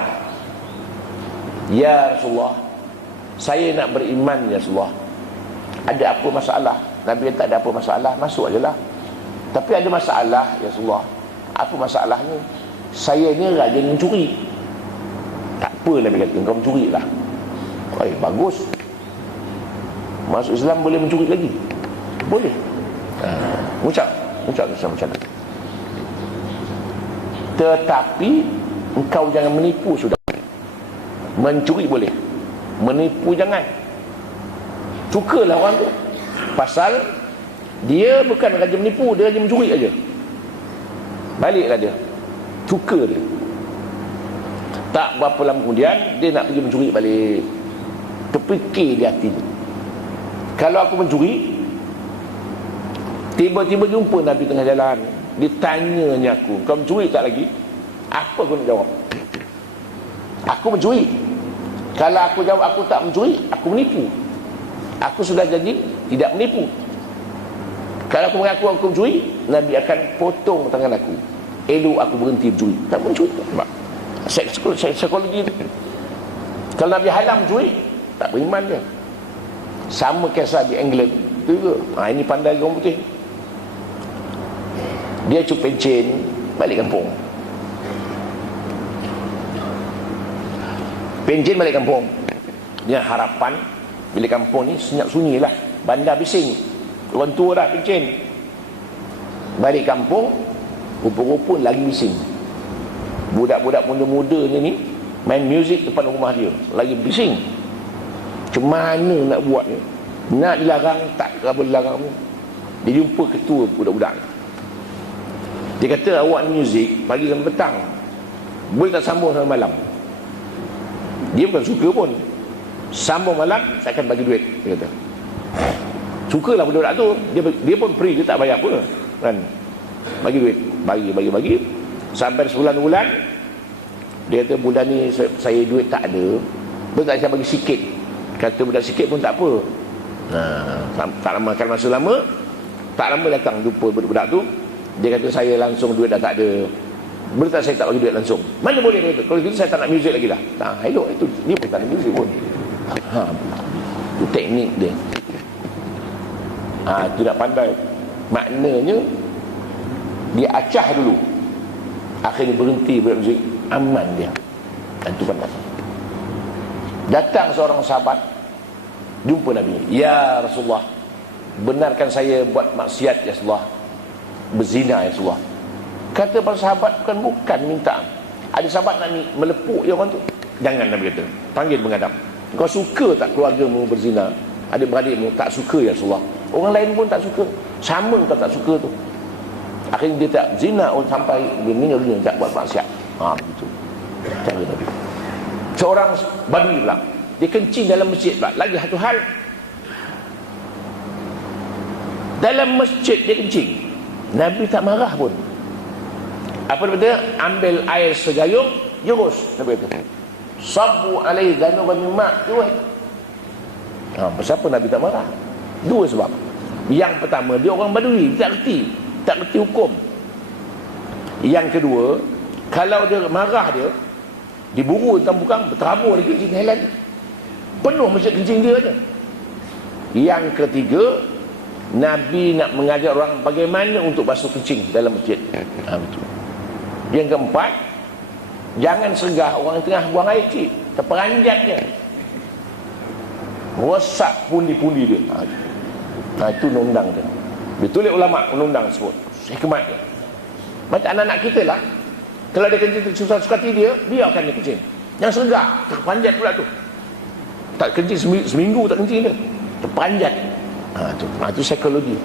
Ya Rasulullah, saya nak beriman ya Rasulullah. Ada apa masalah? Nabi tak ada apa masalah, masuk aja lah. Tapi ada masalah ya Rasulullah. Apa masalahnya? Saya ni rajin mencuri. Tak apa Nabi kata, kau mencuri lah. Bagus. Masuk Islam boleh mencuri lagi? Boleh. Ucap Islam macam mana? Tetapi engkau jangan menipu sudah. Mencuri boleh, menipu jangan. Sukalah orang tu. Pasal dia bukan rajin menipu, dia rajin mencuri aja. Baliklah dia. Suka dia. Tak berapa lama kemudian dia nak pergi mencuri balik. Terfikir di hati dia, kalau aku mencuri, tiba-tiba jumpa Nabi tengah jalan, dia tanyanya aku, kau mencuri tak lagi? Apa aku nak jawab? Aku mencuri. Kalau aku jawab aku tak mencuri, aku menipu. Aku sudah jadi tidak menipu. Kalau aku mengaku aku mencuri, Nabi akan potong tangan aku. Elok aku berhenti mencuri. Tak mencuri. Psikologi tu. Kalau Nabi halang mencuri, tak beriman dia. Sama kisah di England itu juga. Ini pandai orang putih. Dia cuba pencen balik kampung. Pencen balik kampung dengan harapan bila kampung ni senyap sunyi lah, bandar bising. Orang tua dah kencing. Balik kampung, rupa-rupa lagi bising. Budak-budak muda-mudanya ni main muzik depan rumah dia, lagi bising. Macam mana nak buat ni? Nak dilarang, tak boleh larang pun. Dia jumpa ketua budak-budak ni. Dia kata, awak ni muzik pagi sampai petang, boleh tak sambung sampai malam? Dia bukan suka pun. Sambung malam, saya akan bagi duit, dia kata. Sukalah budak-budak tu. Dia pun free, dia tak bayar apa kan. Bagi duit, bagi. Sampai sebulan-bulan, dia kata, bulan ni saya duit tak ada, boleh tak saya bagi sikit? Kata budak, sikit pun tak apa. Tak lama, kan masa lama, tak lama datang jumpa budak-budak tu. Dia kata, saya langsung duit dah tak ada, boleh tak saya tak bagi duit langsung? Mana boleh, dia kata. Kalau gitu saya tak nak muzik lagi dah. Elok itu, dia pun tak nak muzik pun. Itu teknik dia. Itu nak pandai. Maknanya dia acah dulu, akhirnya berhenti bermuzik, aman dia. Dan itu pandai. Datang seorang sahabat jumpa Nabi. Ya Rasulullah, benarkan saya buat maksiat ya Rasulullah, berzina ya Rasulullah. Kata para sahabat, bukan minta. Ada sahabat nak melepuk dia orang tu. Jangan, Nabi kata, panggil menghadap. Kau suka tak keluargamu berzina, adik-beradikmu tak suka ya Rasulullah, orang lain pun tak suka, sama kau tak suka tu. Akhirnya dia tak zina sampai dia meninggal dunia, tak buat maksiat. Begitu cara Nabi. Seorang badui pula, dia kencing dalam masjid pula. Lagi satu hal, dalam masjid dia kencing, Nabi tak marah pun. Apa dia? Ambil air segayung, jurus, Nabi kata, sabu alaihi dhanuban min ma', jurus. Pasal apa Nabi tak marah? Dua sebab. Yang pertama, dia orang badui, tak kerti hukum. Yang kedua, kalau dia marah, dia diburu tentang bukan, berterabur lagi kencing Thailand, penuh masjid kencing dia aja. Yang ketiga, Nabi nak mengajar orang bagaimana untuk basuh kencing dalam masjid. Betul. Yang keempat, jangan segah orang tengah buang air kecil, terperanjatnya, rosak pundi-pundi dia. Itu undang-undang dia. Ditulis ulama undang-undang sebut hikmat dia. Macam anak-anak kita lah, kalau dia kencing susah suka hati dia, biarkan dia kencing. Yang segah, terpanjat pula tu. Tak kencing seminggu tak kencing dia, terpanjat. Itu psikologi.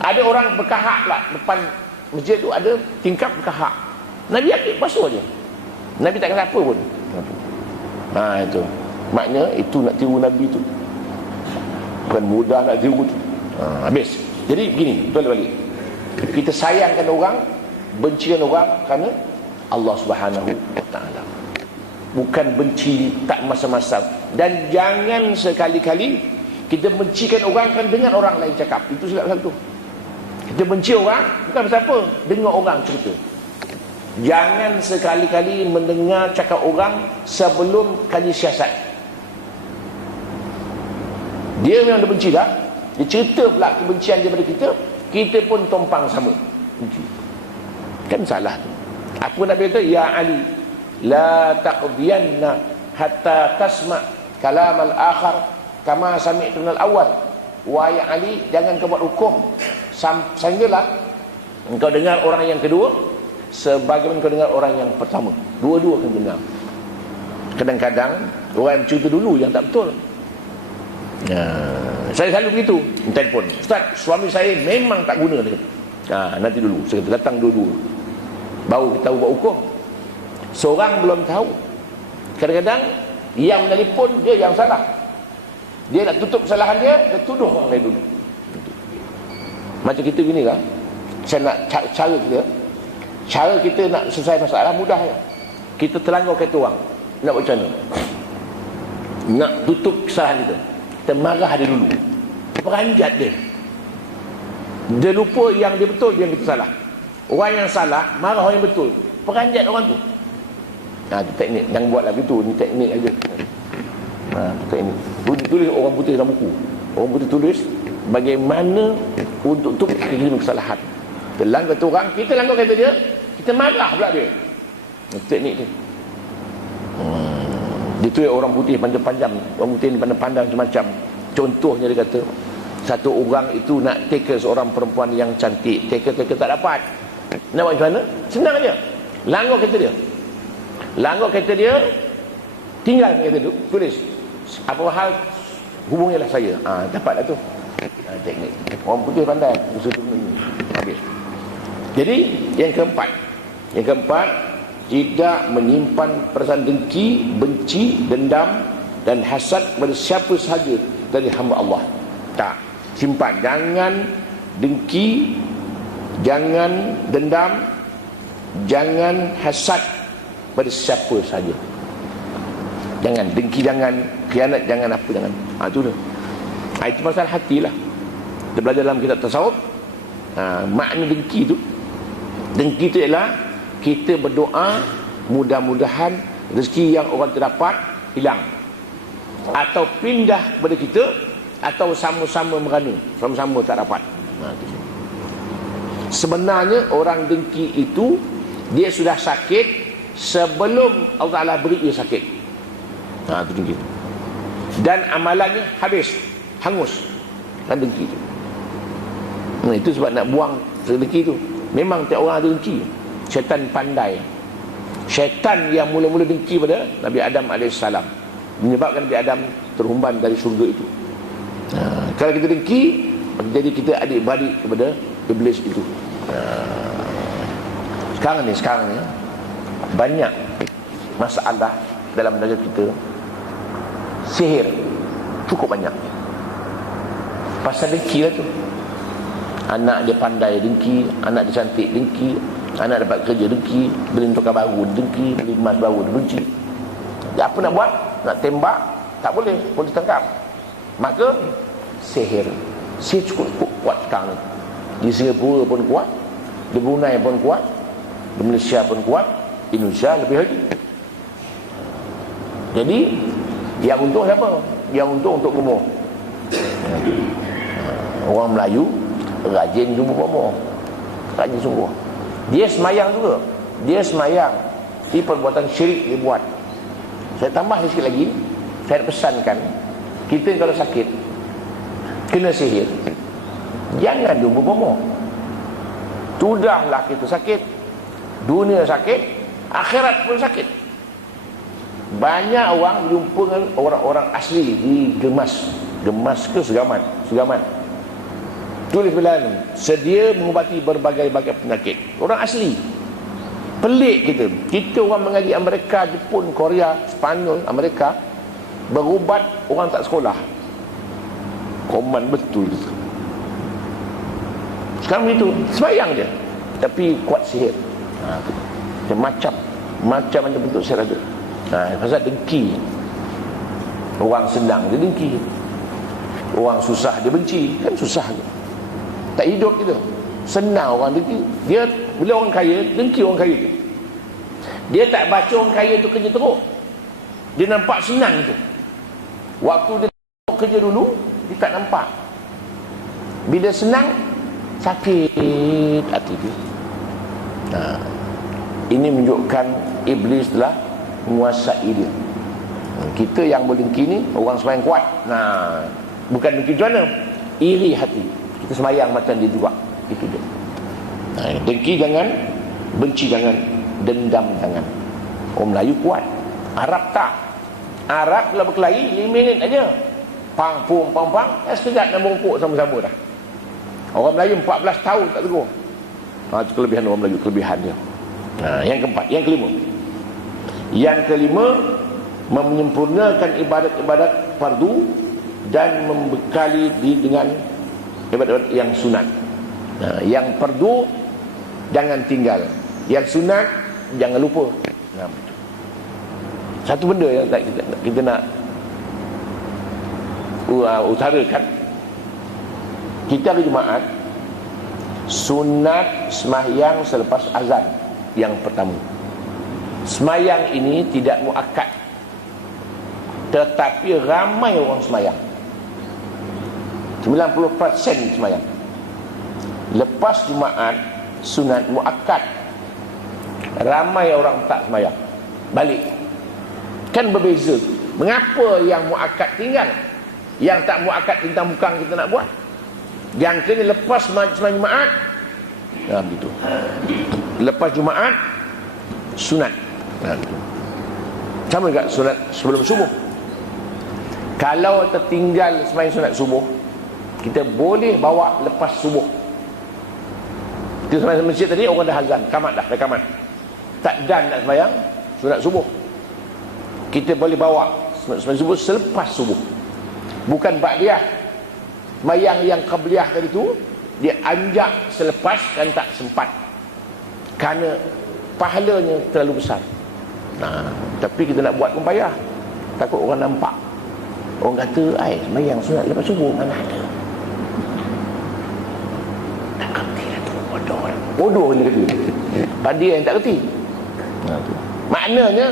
Ada orang berkahak pula depan masjid tu, ada tingkap berkahak. Nabi ambil basuh je, Nabi tak kata apa pun. Itu maknanya itu nak tiru Nabi tu, bukan mudah nak tiru tu. Habis. Jadi begini, balik. Kita sayangkan orang, bencikan orang kerana Allah Subhanahu wa ta'ala, bukan benci tak masa-masa. Dan jangan sekali-kali kita bencikan orang kan dengar orang lain cakap. Itu silap satu. Kita benci orang bukan pasal apa, dengar orang cerita. Jangan sekali-kali mendengar cakap orang sebelum kaji siasat. Dia memang dia benci dah, dia cerita pula kebencian dia pada kita, kita pun tumpang sama. Kan salah tu. Apa Nabi kata? Ya Ali, la taqdiyanna hatta tasma' kalam al-akhar kama sami'tu min al-awwal. Wahai Ali, jangan kau buat hukum sehinggalah engkau dengar orang yang kedua sebagaimana kau dengar orang yang pertama. Dua-dua kena dengar. Kadang-kadang orang yang cerita dulu yang tak betul. Saya selalu begitu, telefon, Ustaz, suami saya memang tak guna, dia kata. Nanti dulu, saya kata, datang dua-dua, baru kita tahu buat hukum. Seorang belum tahu, kadang-kadang yang menelpon dia yang salah, dia nak tutup kesalahan dia tuduh orang lain dulu. Macam kita gini lah, saya nak cara kita nak selesai masalah mudah ya. Kita terlanggar kata orang, nak buat macam mana? Nak tutup kesalahan kita, kita marah dia dulu, peranjat dia. Dia lupa yang dia betul, yang kita salah. Orang yang salah marah orang yang betul, peranjat orang tu. Itu teknik. Jangan buat lagi tu, ni teknik aja. Teknik. Tulis orang putih dalam buku. Orang putih tulis bagaimana untuk tutup kesalahan. Kita langgar tu orang, kita langgar kata dia, kita marah pula dia. Teknik dia. Dia tulis orang putih panjang-panjang, orang putih ni pandang-pandang macam-macam. Contohnya dia kata, Satu orang itu nak tackle seorang perempuan yang cantik, tackle tak dapat. Nak buat macam mana? Senang je. Langgar kereta dia. Langgar kereta dia, tinggal kereta tu, tulis apa hal, hubungilah saya. Dapatlah tu. Teknik. Orang putih pandai. Habis. Jadi yang keempat, tidak menyimpan perasaan dengki, benci, dendam dan hasad pada siapa sahaja dari hamba Allah. Tak. Simpan. Jangan dengki, jangan dendam, jangan hasad pada siapa sahaja. Jangan dengki, jangan khianat, jangan apa, jangan. Itu dah. Itu masalah hatilah. Kita belajar dalam kitab tasawuf. Makna dengki tu ialah kita berdoa mudah-mudahan rezeki yang orang terdapat hilang, atau pindah kepada kita, atau sama-sama merana, sama-sama tak dapat. Sebenarnya orang dengki itu dia sudah sakit sebelum Allah Ta'ala beri dia sakit. Itu dengki. Dan amalannya habis, hangus. Kan dengki itu. Itu sebab nak buang dengki itu. Memang tiap orang ada dengki. Syaitan pandai. Syaitan yang mula-mula dengki pada Nabi Adam AS, menyebabkan Nabi Adam terhumban dari syurga itu. Kalau kita dengki, jadi kita adik-beradik kepada iblis itu. Sekarang ni banyak masalah dalam negara kita. Sihir cukup banyak. Pasal dengki lah tu. Anak dia pandai dengki, anak dia cantik dengki, anak dapat kerja dengki, beli tukar baru dengki, beli emas baru benci. Apa nak buat? Nak tembak tak boleh, boleh tangkap. Maka sihir cukup kuat sekarang ni. Di Singapura pun kuat, di Brunei pun kuat, di Malaysia pun kuat, Indonesia lebih lagi. Jadi yang untung siapa? Yang untung untuk bomoh. Orang Melayu rajin jumpa bomoh, rajin sungguh. Dia semayang juga, dia semayang, ini perbuatan syirik dia buat. Saya tambah sikit lagi, saya nak pesankan, kita kalau sakit kena sihir, jangan jumpa bomoh. Sudahlah kita sakit, dunia sakit, akhirat pun sakit. Banyak orang jumpa dengan orang-orang asli di Gemas ke Segaman, tulis bilang sedia mengubati berbagai-bagai penyakit. Orang asli. Pelik kita orang mengaji Amerika, Jepun, Korea, Spanyol, Amerika, berubat orang tak sekolah. Koman betul gitu. Sekarang begitu, sembahyang dia tapi kuat sihir. Macam bentuk sihir ada. Pasal dengki. Orang senang dia dengki, orang susah dia benci. Kan susah je, tak hidup kita. Senang orang dengki. Dia bila orang kaya dengki orang kaya tu. Dia tak baca orang kaya tu kerja teruk, dia nampak senang tu. Waktu dia kerja dulu dia tak nampak. Bila senang sakit hati dia. Ini menunjukkan iblis telah menguasai dia. Kita yang berdengki ni orang semayang kuat. Bukan dengki macam mana, iri hati. Kita semayang macam dia juga. Itu dia. Dengki jangan, benci jangan, dendam jangan. Orang Melayu kuat, Arab tak. Arab kalau berkelahi 5 minit aja, pang pung pang pang, sekejap nak berukuk sama-sama dah. Orang Melayu 14 tahun tak tegur. Itu kelebihan orang Melayu, kelebihan dia. Yang keempat, yang kelima, menyempurnakan ibadat-ibadat fardu dan membekali diri dengan ibadat-ibadat yang sunat. Yang fardu jangan tinggal, yang sunat jangan lupa. Satu benda yang kita nak utarakan, kita hari Jumaat sunat sembahyang selepas azan yang pertama. Sembahyang ini tidak muakkad, tetapi ramai orang sembahyang. 90% sembahyang. Lepas Jumaat sunat muakkad, ramai orang tak sembahyang, balik. Kan berbeza. Mengapa yang muakkad tinggal, yang tak muakkad tentang bukan kita nak buat? Yang kena lepas sembahyang Jumaat, begitu. Lepas Jumaat sunat. Gitu. Sama juga sunat sebelum subuh. Kalau tertinggal sembahyang sunat subuh, kita boleh bawa lepas subuh. Kita sembahyang masjid tadi orang dah azan, kamat dah, kamat. Tak dan nak sembahyang sunat subuh. Kita boleh bawa sembahyang subuh selepas subuh. Bukan ba'diyah. Sembahyang yang qabliyah tadi tu dia anjak selepas dan tak sempat. Kerana pahalanya terlalu besar. Tapi kita nak buat pun payah. Takut orang nampak. Orang kata, sembahyang sunat lepas subuh mana ada. Tak kerti lah tu, bodoh lah. Bodoh ni kata. Pada yang tak kerti. Maknanya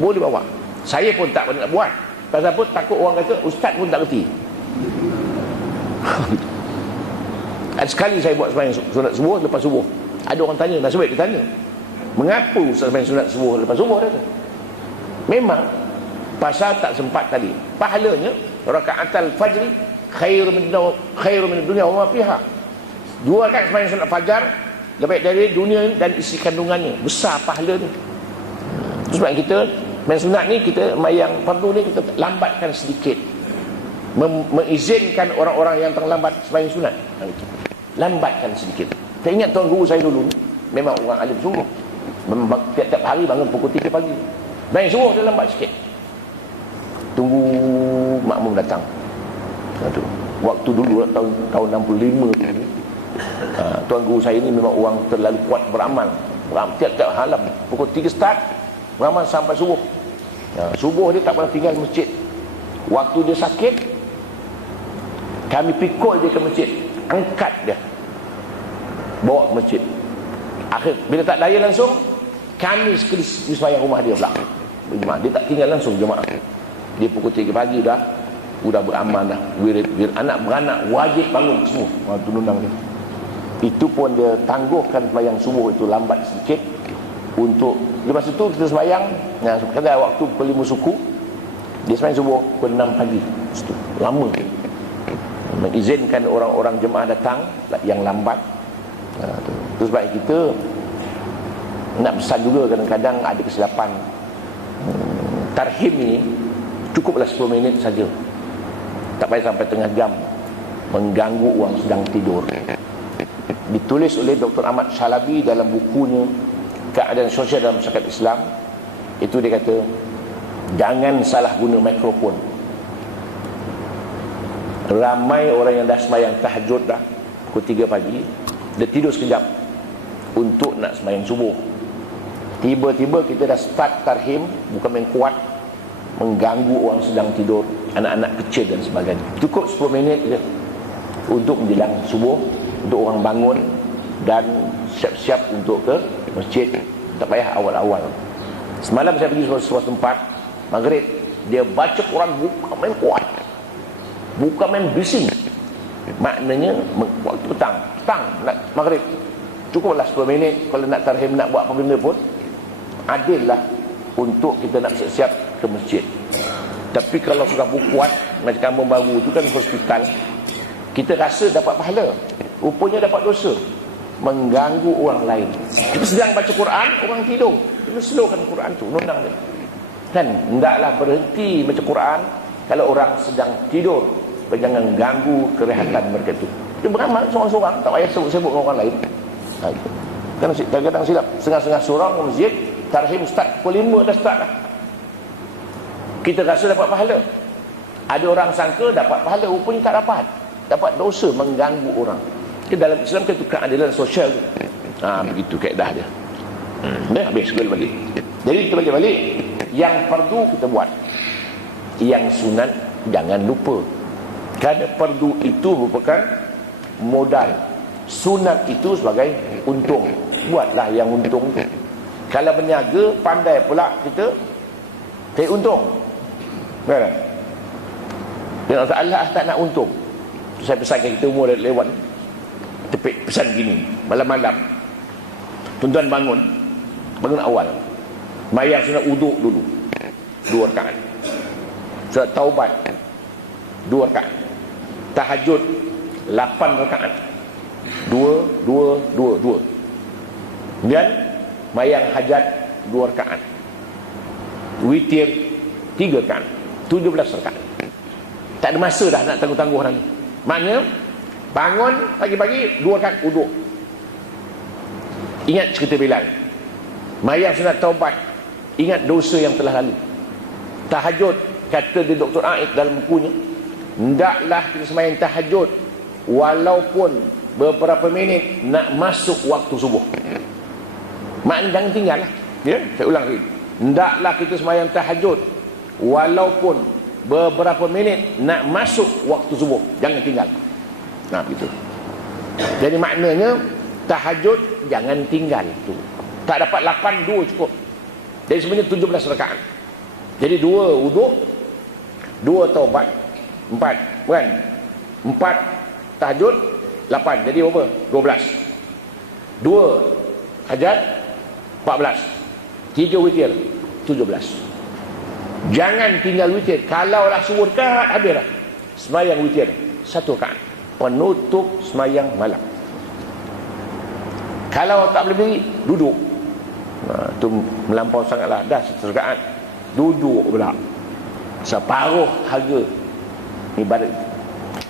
boleh bawa. Saya pun tak nak buat. Pasal pun takut orang kata ustaz pun tak kerti. Sekali saya buat sembahyang sunat subuh lepas subuh. Ada orang tanya, nasib baik dia tanya, mengapa ustaz sembahyang sunat subuh lepas subuh? Dia kata, memang pasal tak sempat tadi. Pahalanya rakaatul fajr khairu min dunya wa ma fiha. 2 rakaat sembahyang sunat fajar lebih dari dunia dan isi kandungannya. Besar pahalanya. Sebab kita main sunat ni, kita mayang fardu ni kita lambatkan sedikit, mengizinkan orang-orang yang terlambat sembahyang sunat. Lambatkan sedikit. Saya ingat tuan guru saya dulu memang orang alim sungguh. Tiap-tiap hari bangun pukul 3 pagi. Sembahyang subuh dia lambat sikit. Tunggu makmum datang. Waktu dulu tahun 65 tu, tuan guru saya ni memang orang terlalu kuat beramal. Tiap-tiap halam pukul 3 start beramal sampai subuh. Subuh dia tak pernah tinggal masjid. Waktu dia sakit, kami pikul dia ke masjid, angkat dia, bawa ke masjid. Akhir bila tak daya langsung, kami sekali sembahyang rumah dia pula. Dia tak tinggal langsung jemaah. Dia pukul 3 pagi dah beramal dah. Wirid anak beranak wajib bangun semua waktu nundang dia. Itu pun dia tangguhkan sembahyang subuh itu lambat sedikit. Untuk lepas itu kita sembahyang, kadang waktu pukul 5 suku, dia sembahyang subuh pukul 6 pagi. Itu lama. Mengizinkan orang-orang jemaah datang yang lambat. Itu sebab kita nak pesan juga, kadang-kadang ada kesilapan. Tarhim ini cukuplah 10 minit saja. Tak payah sampai tengah jam mengganggu orang sedang tidur. Ditulis oleh Dr. Ahmad Shalabi dalam bukunya Keadaan Sosial dalam Masyarakat Islam. Itu dia kata, jangan salah guna mikrofon. Ramai orang yang dah sembahyang tahajud dah pukul 3 pagi, dia tidur sekejap untuk nak sembahyang subuh. Tiba-tiba kita dah start tarhim, bukan main kuat, mengganggu orang sedang tidur, anak-anak kecil dan sebagainya. Cukup 10 minit je untuk menjelang subuh, untuk orang bangun dan siap-siap untuk ke masjid. Tak payah awal-awal. Semalam saya pergi sebuah tempat maghrib, dia baca Quran bukan main kuat, bukan main bising. Maknanya waktu petang nak maghrib, cukuplah 10 minit. Kalau nak tarhim, nak buat apa benda pun, adillah untuk kita nak siap-siap ke masjid. Tapi kalau sudah bukuat macam kampung baru tu kan hospital, kita rasa dapat pahala, rupanya dapat dosa, mengganggu orang lain. Kita sedang baca Quran, orang tidur, kita slowkan Quran tu, nundang dia. Kan, hendaklah berhenti baca Quran kalau orang sedang tidur. Jangan ganggu kerehatan mereka tu. Dia beramal seorang-seorang, tak payah sebut-sebut dengan orang lain. Kadang-kadang silap, setengah-setengah surau ke masjid, tarhim start pukul 5 dah start dah. Kita rasa dapat pahala. Ada orang sangka dapat pahala, rupanya tak dapat. Dapat dosa, mengganggu orang. Dalam Islam itu keadilan sosial. Begitu kaedah dia. Dah habis sekali balik. Jadi kita balik. Yang fardu kita buat, yang sunat jangan lupa. Kerana fardu itu merupakan modal, sunat itu sebagai untung. Buatlah yang untung tu. Kalau berniaga, pandai pula kita cari untung. Kan? Dan Allah tak nak untung. Saya pesankan kita umur lewat, tepik pesan gini, malam-malam tuan-tuan bangun awal, mayang sunat uduk dulu 2 rakaat, sunat taubat 2 rakaat, tahajud 8 rakaat. 2, 2, 2, 2. Dan mayang hajat 2 rakaat. Witir 3 rakaat. 17 rakaat. Tak ada masa dah nak tangguh-tangguh orang ni. Maknanya bangun pagi-pagi 2 rakaat wuduk. Ingat cerita Bilal. Mayang sunat taubat, ingat dosa yang telah lalu. Tahajud, kata di Dr. Aid dalam bukunya, hendaklah kita sembahyang tahajud walaupun beberapa minit nak masuk waktu subuh. Maknanya jangan tinggal lah. Ya, saya ulang lagi. Hendaklah kita sembahyang tahajud walaupun beberapa minit nak masuk waktu subuh. Jangan tinggal. Nah, begitu. Jadi maknanya tahajud jangan tinggal tu. Tak dapat 8, 2 cukup. Jadi sebenarnya 17 rakaat. Jadi 2 wuduk, 2 taubat, 4 kan? 4 tahajud, 8. Jadi berapa? 12. 2 hajat, 14. 3 witir, 17. Jangan tinggal witir. Kalaulah subuh dekat, habis dah. Sembahyang witir 1 rakaat. Penutup sembahyang malam. Kalau tak boleh berdiri, duduk. Tu melampau sangatlah. Dah 1 rakaat, duduk pula. Separuh harga ibadat.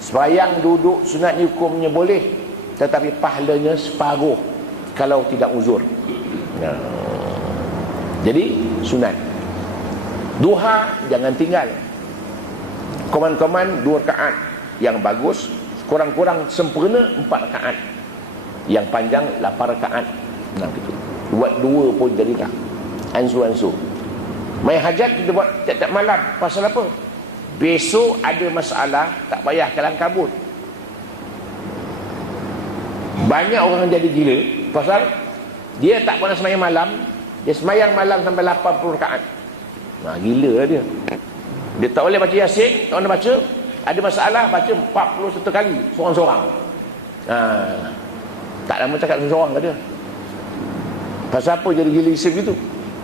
Sembahyang duduk sunatnya hukumnya boleh, tetapi pahalanya separuh kalau tidak uzur. Jadi sunat. Duha jangan tinggal. Koman-koman 2 rakaat. Yang bagus kurang-kurang sempurna 4 rakaat. Yang panjang 8 rakaat. Nah gitu. Buat 2 pun jadilah. Ansu-ansu. Main hajat kita buat tiap-tiap malam. Pasal apa? Besok ada masalah, tak payah kalang kabut. Banyak orang jadi gila pasal dia tak pernah semayang malam. Dia semayang malam sampai 80 rakaat. Nah, gila lah dia. Dia tak boleh baca Yasin, tak boleh baca. Ada masalah, baca 41 kali seorang-seorang. Tak lama cakap seorang ke dia. Pasal apa jadi gila isip gitu?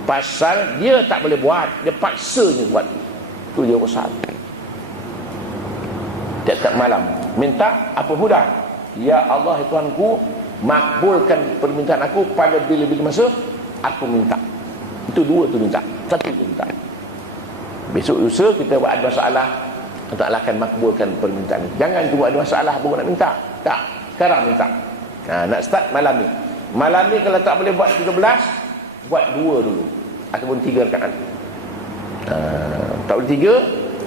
Pasal dia tak boleh buat, dia paksanya buat. Itu dia urusan. Tiap-tiap malam minta apa huda? Ya Allah Tuhanku, makbulkan permintaan aku pada bila-bila masa aku minta. Itu 2 tu minta, 1 tu minta. Besok lusa kita buat ada masalah, Allah akan makbulkan permintaan. Jangan tunggu ada masalah baru nak minta. Tak, sekarang minta. Nak start malam ni. Malam ni kalau tak boleh buat 13, buat 2 dulu ataupun 3 rakaat. Tak boleh 3,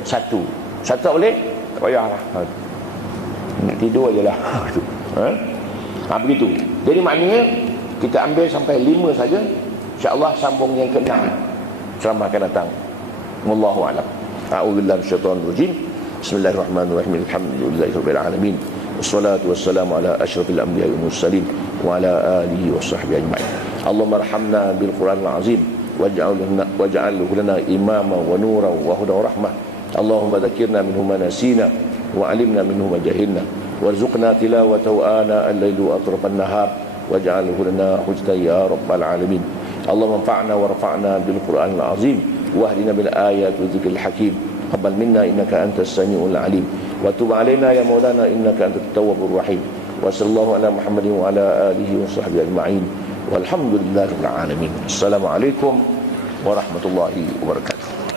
1. 1 tak boleh, tak payahlah. Tidur ajalah. Begitu. Jadi maknanya kita ambil sampai 5 saja. Insya-Allah sambung yang ke-6 ceramah akan datang. Wallahu a'lam. A'udzubillahi minasyaitonir rajim. Bismillahirrahmanirrahim. Alhamdulillahirabbil alamin. Wassalatu wassalamu ala asyrafil anbiya'i wal mursalin wa ala alihi washabbihi ajma'in. Allahumma arhamna bil Qur'anil azim waj'alhu lana imama wa nura wa huda wa rahmah. Allahumma dzakirna minhu ma nasina wa 'allimna minhu ma jahilna warzuqna tilawatahu ana al-laili wa atrafan nahar waj'alhu lana hujjatan ya rabbal alamin. Allahumma anfa'na warfa'na bil Qur'anil azim wahdina bil ayati wa dzikril hakim. Taqabbal minna innaka antas samiul alim wa tub 'alaina ya maulana innaka antat tawwabur rahim. Wa sallallahu ala Muhammadin wa ala alihi wa sahbihi ajma'in. Walhamdulillahirabbil alamin. Assalamualaikum warahmatullahi wabarakatuh.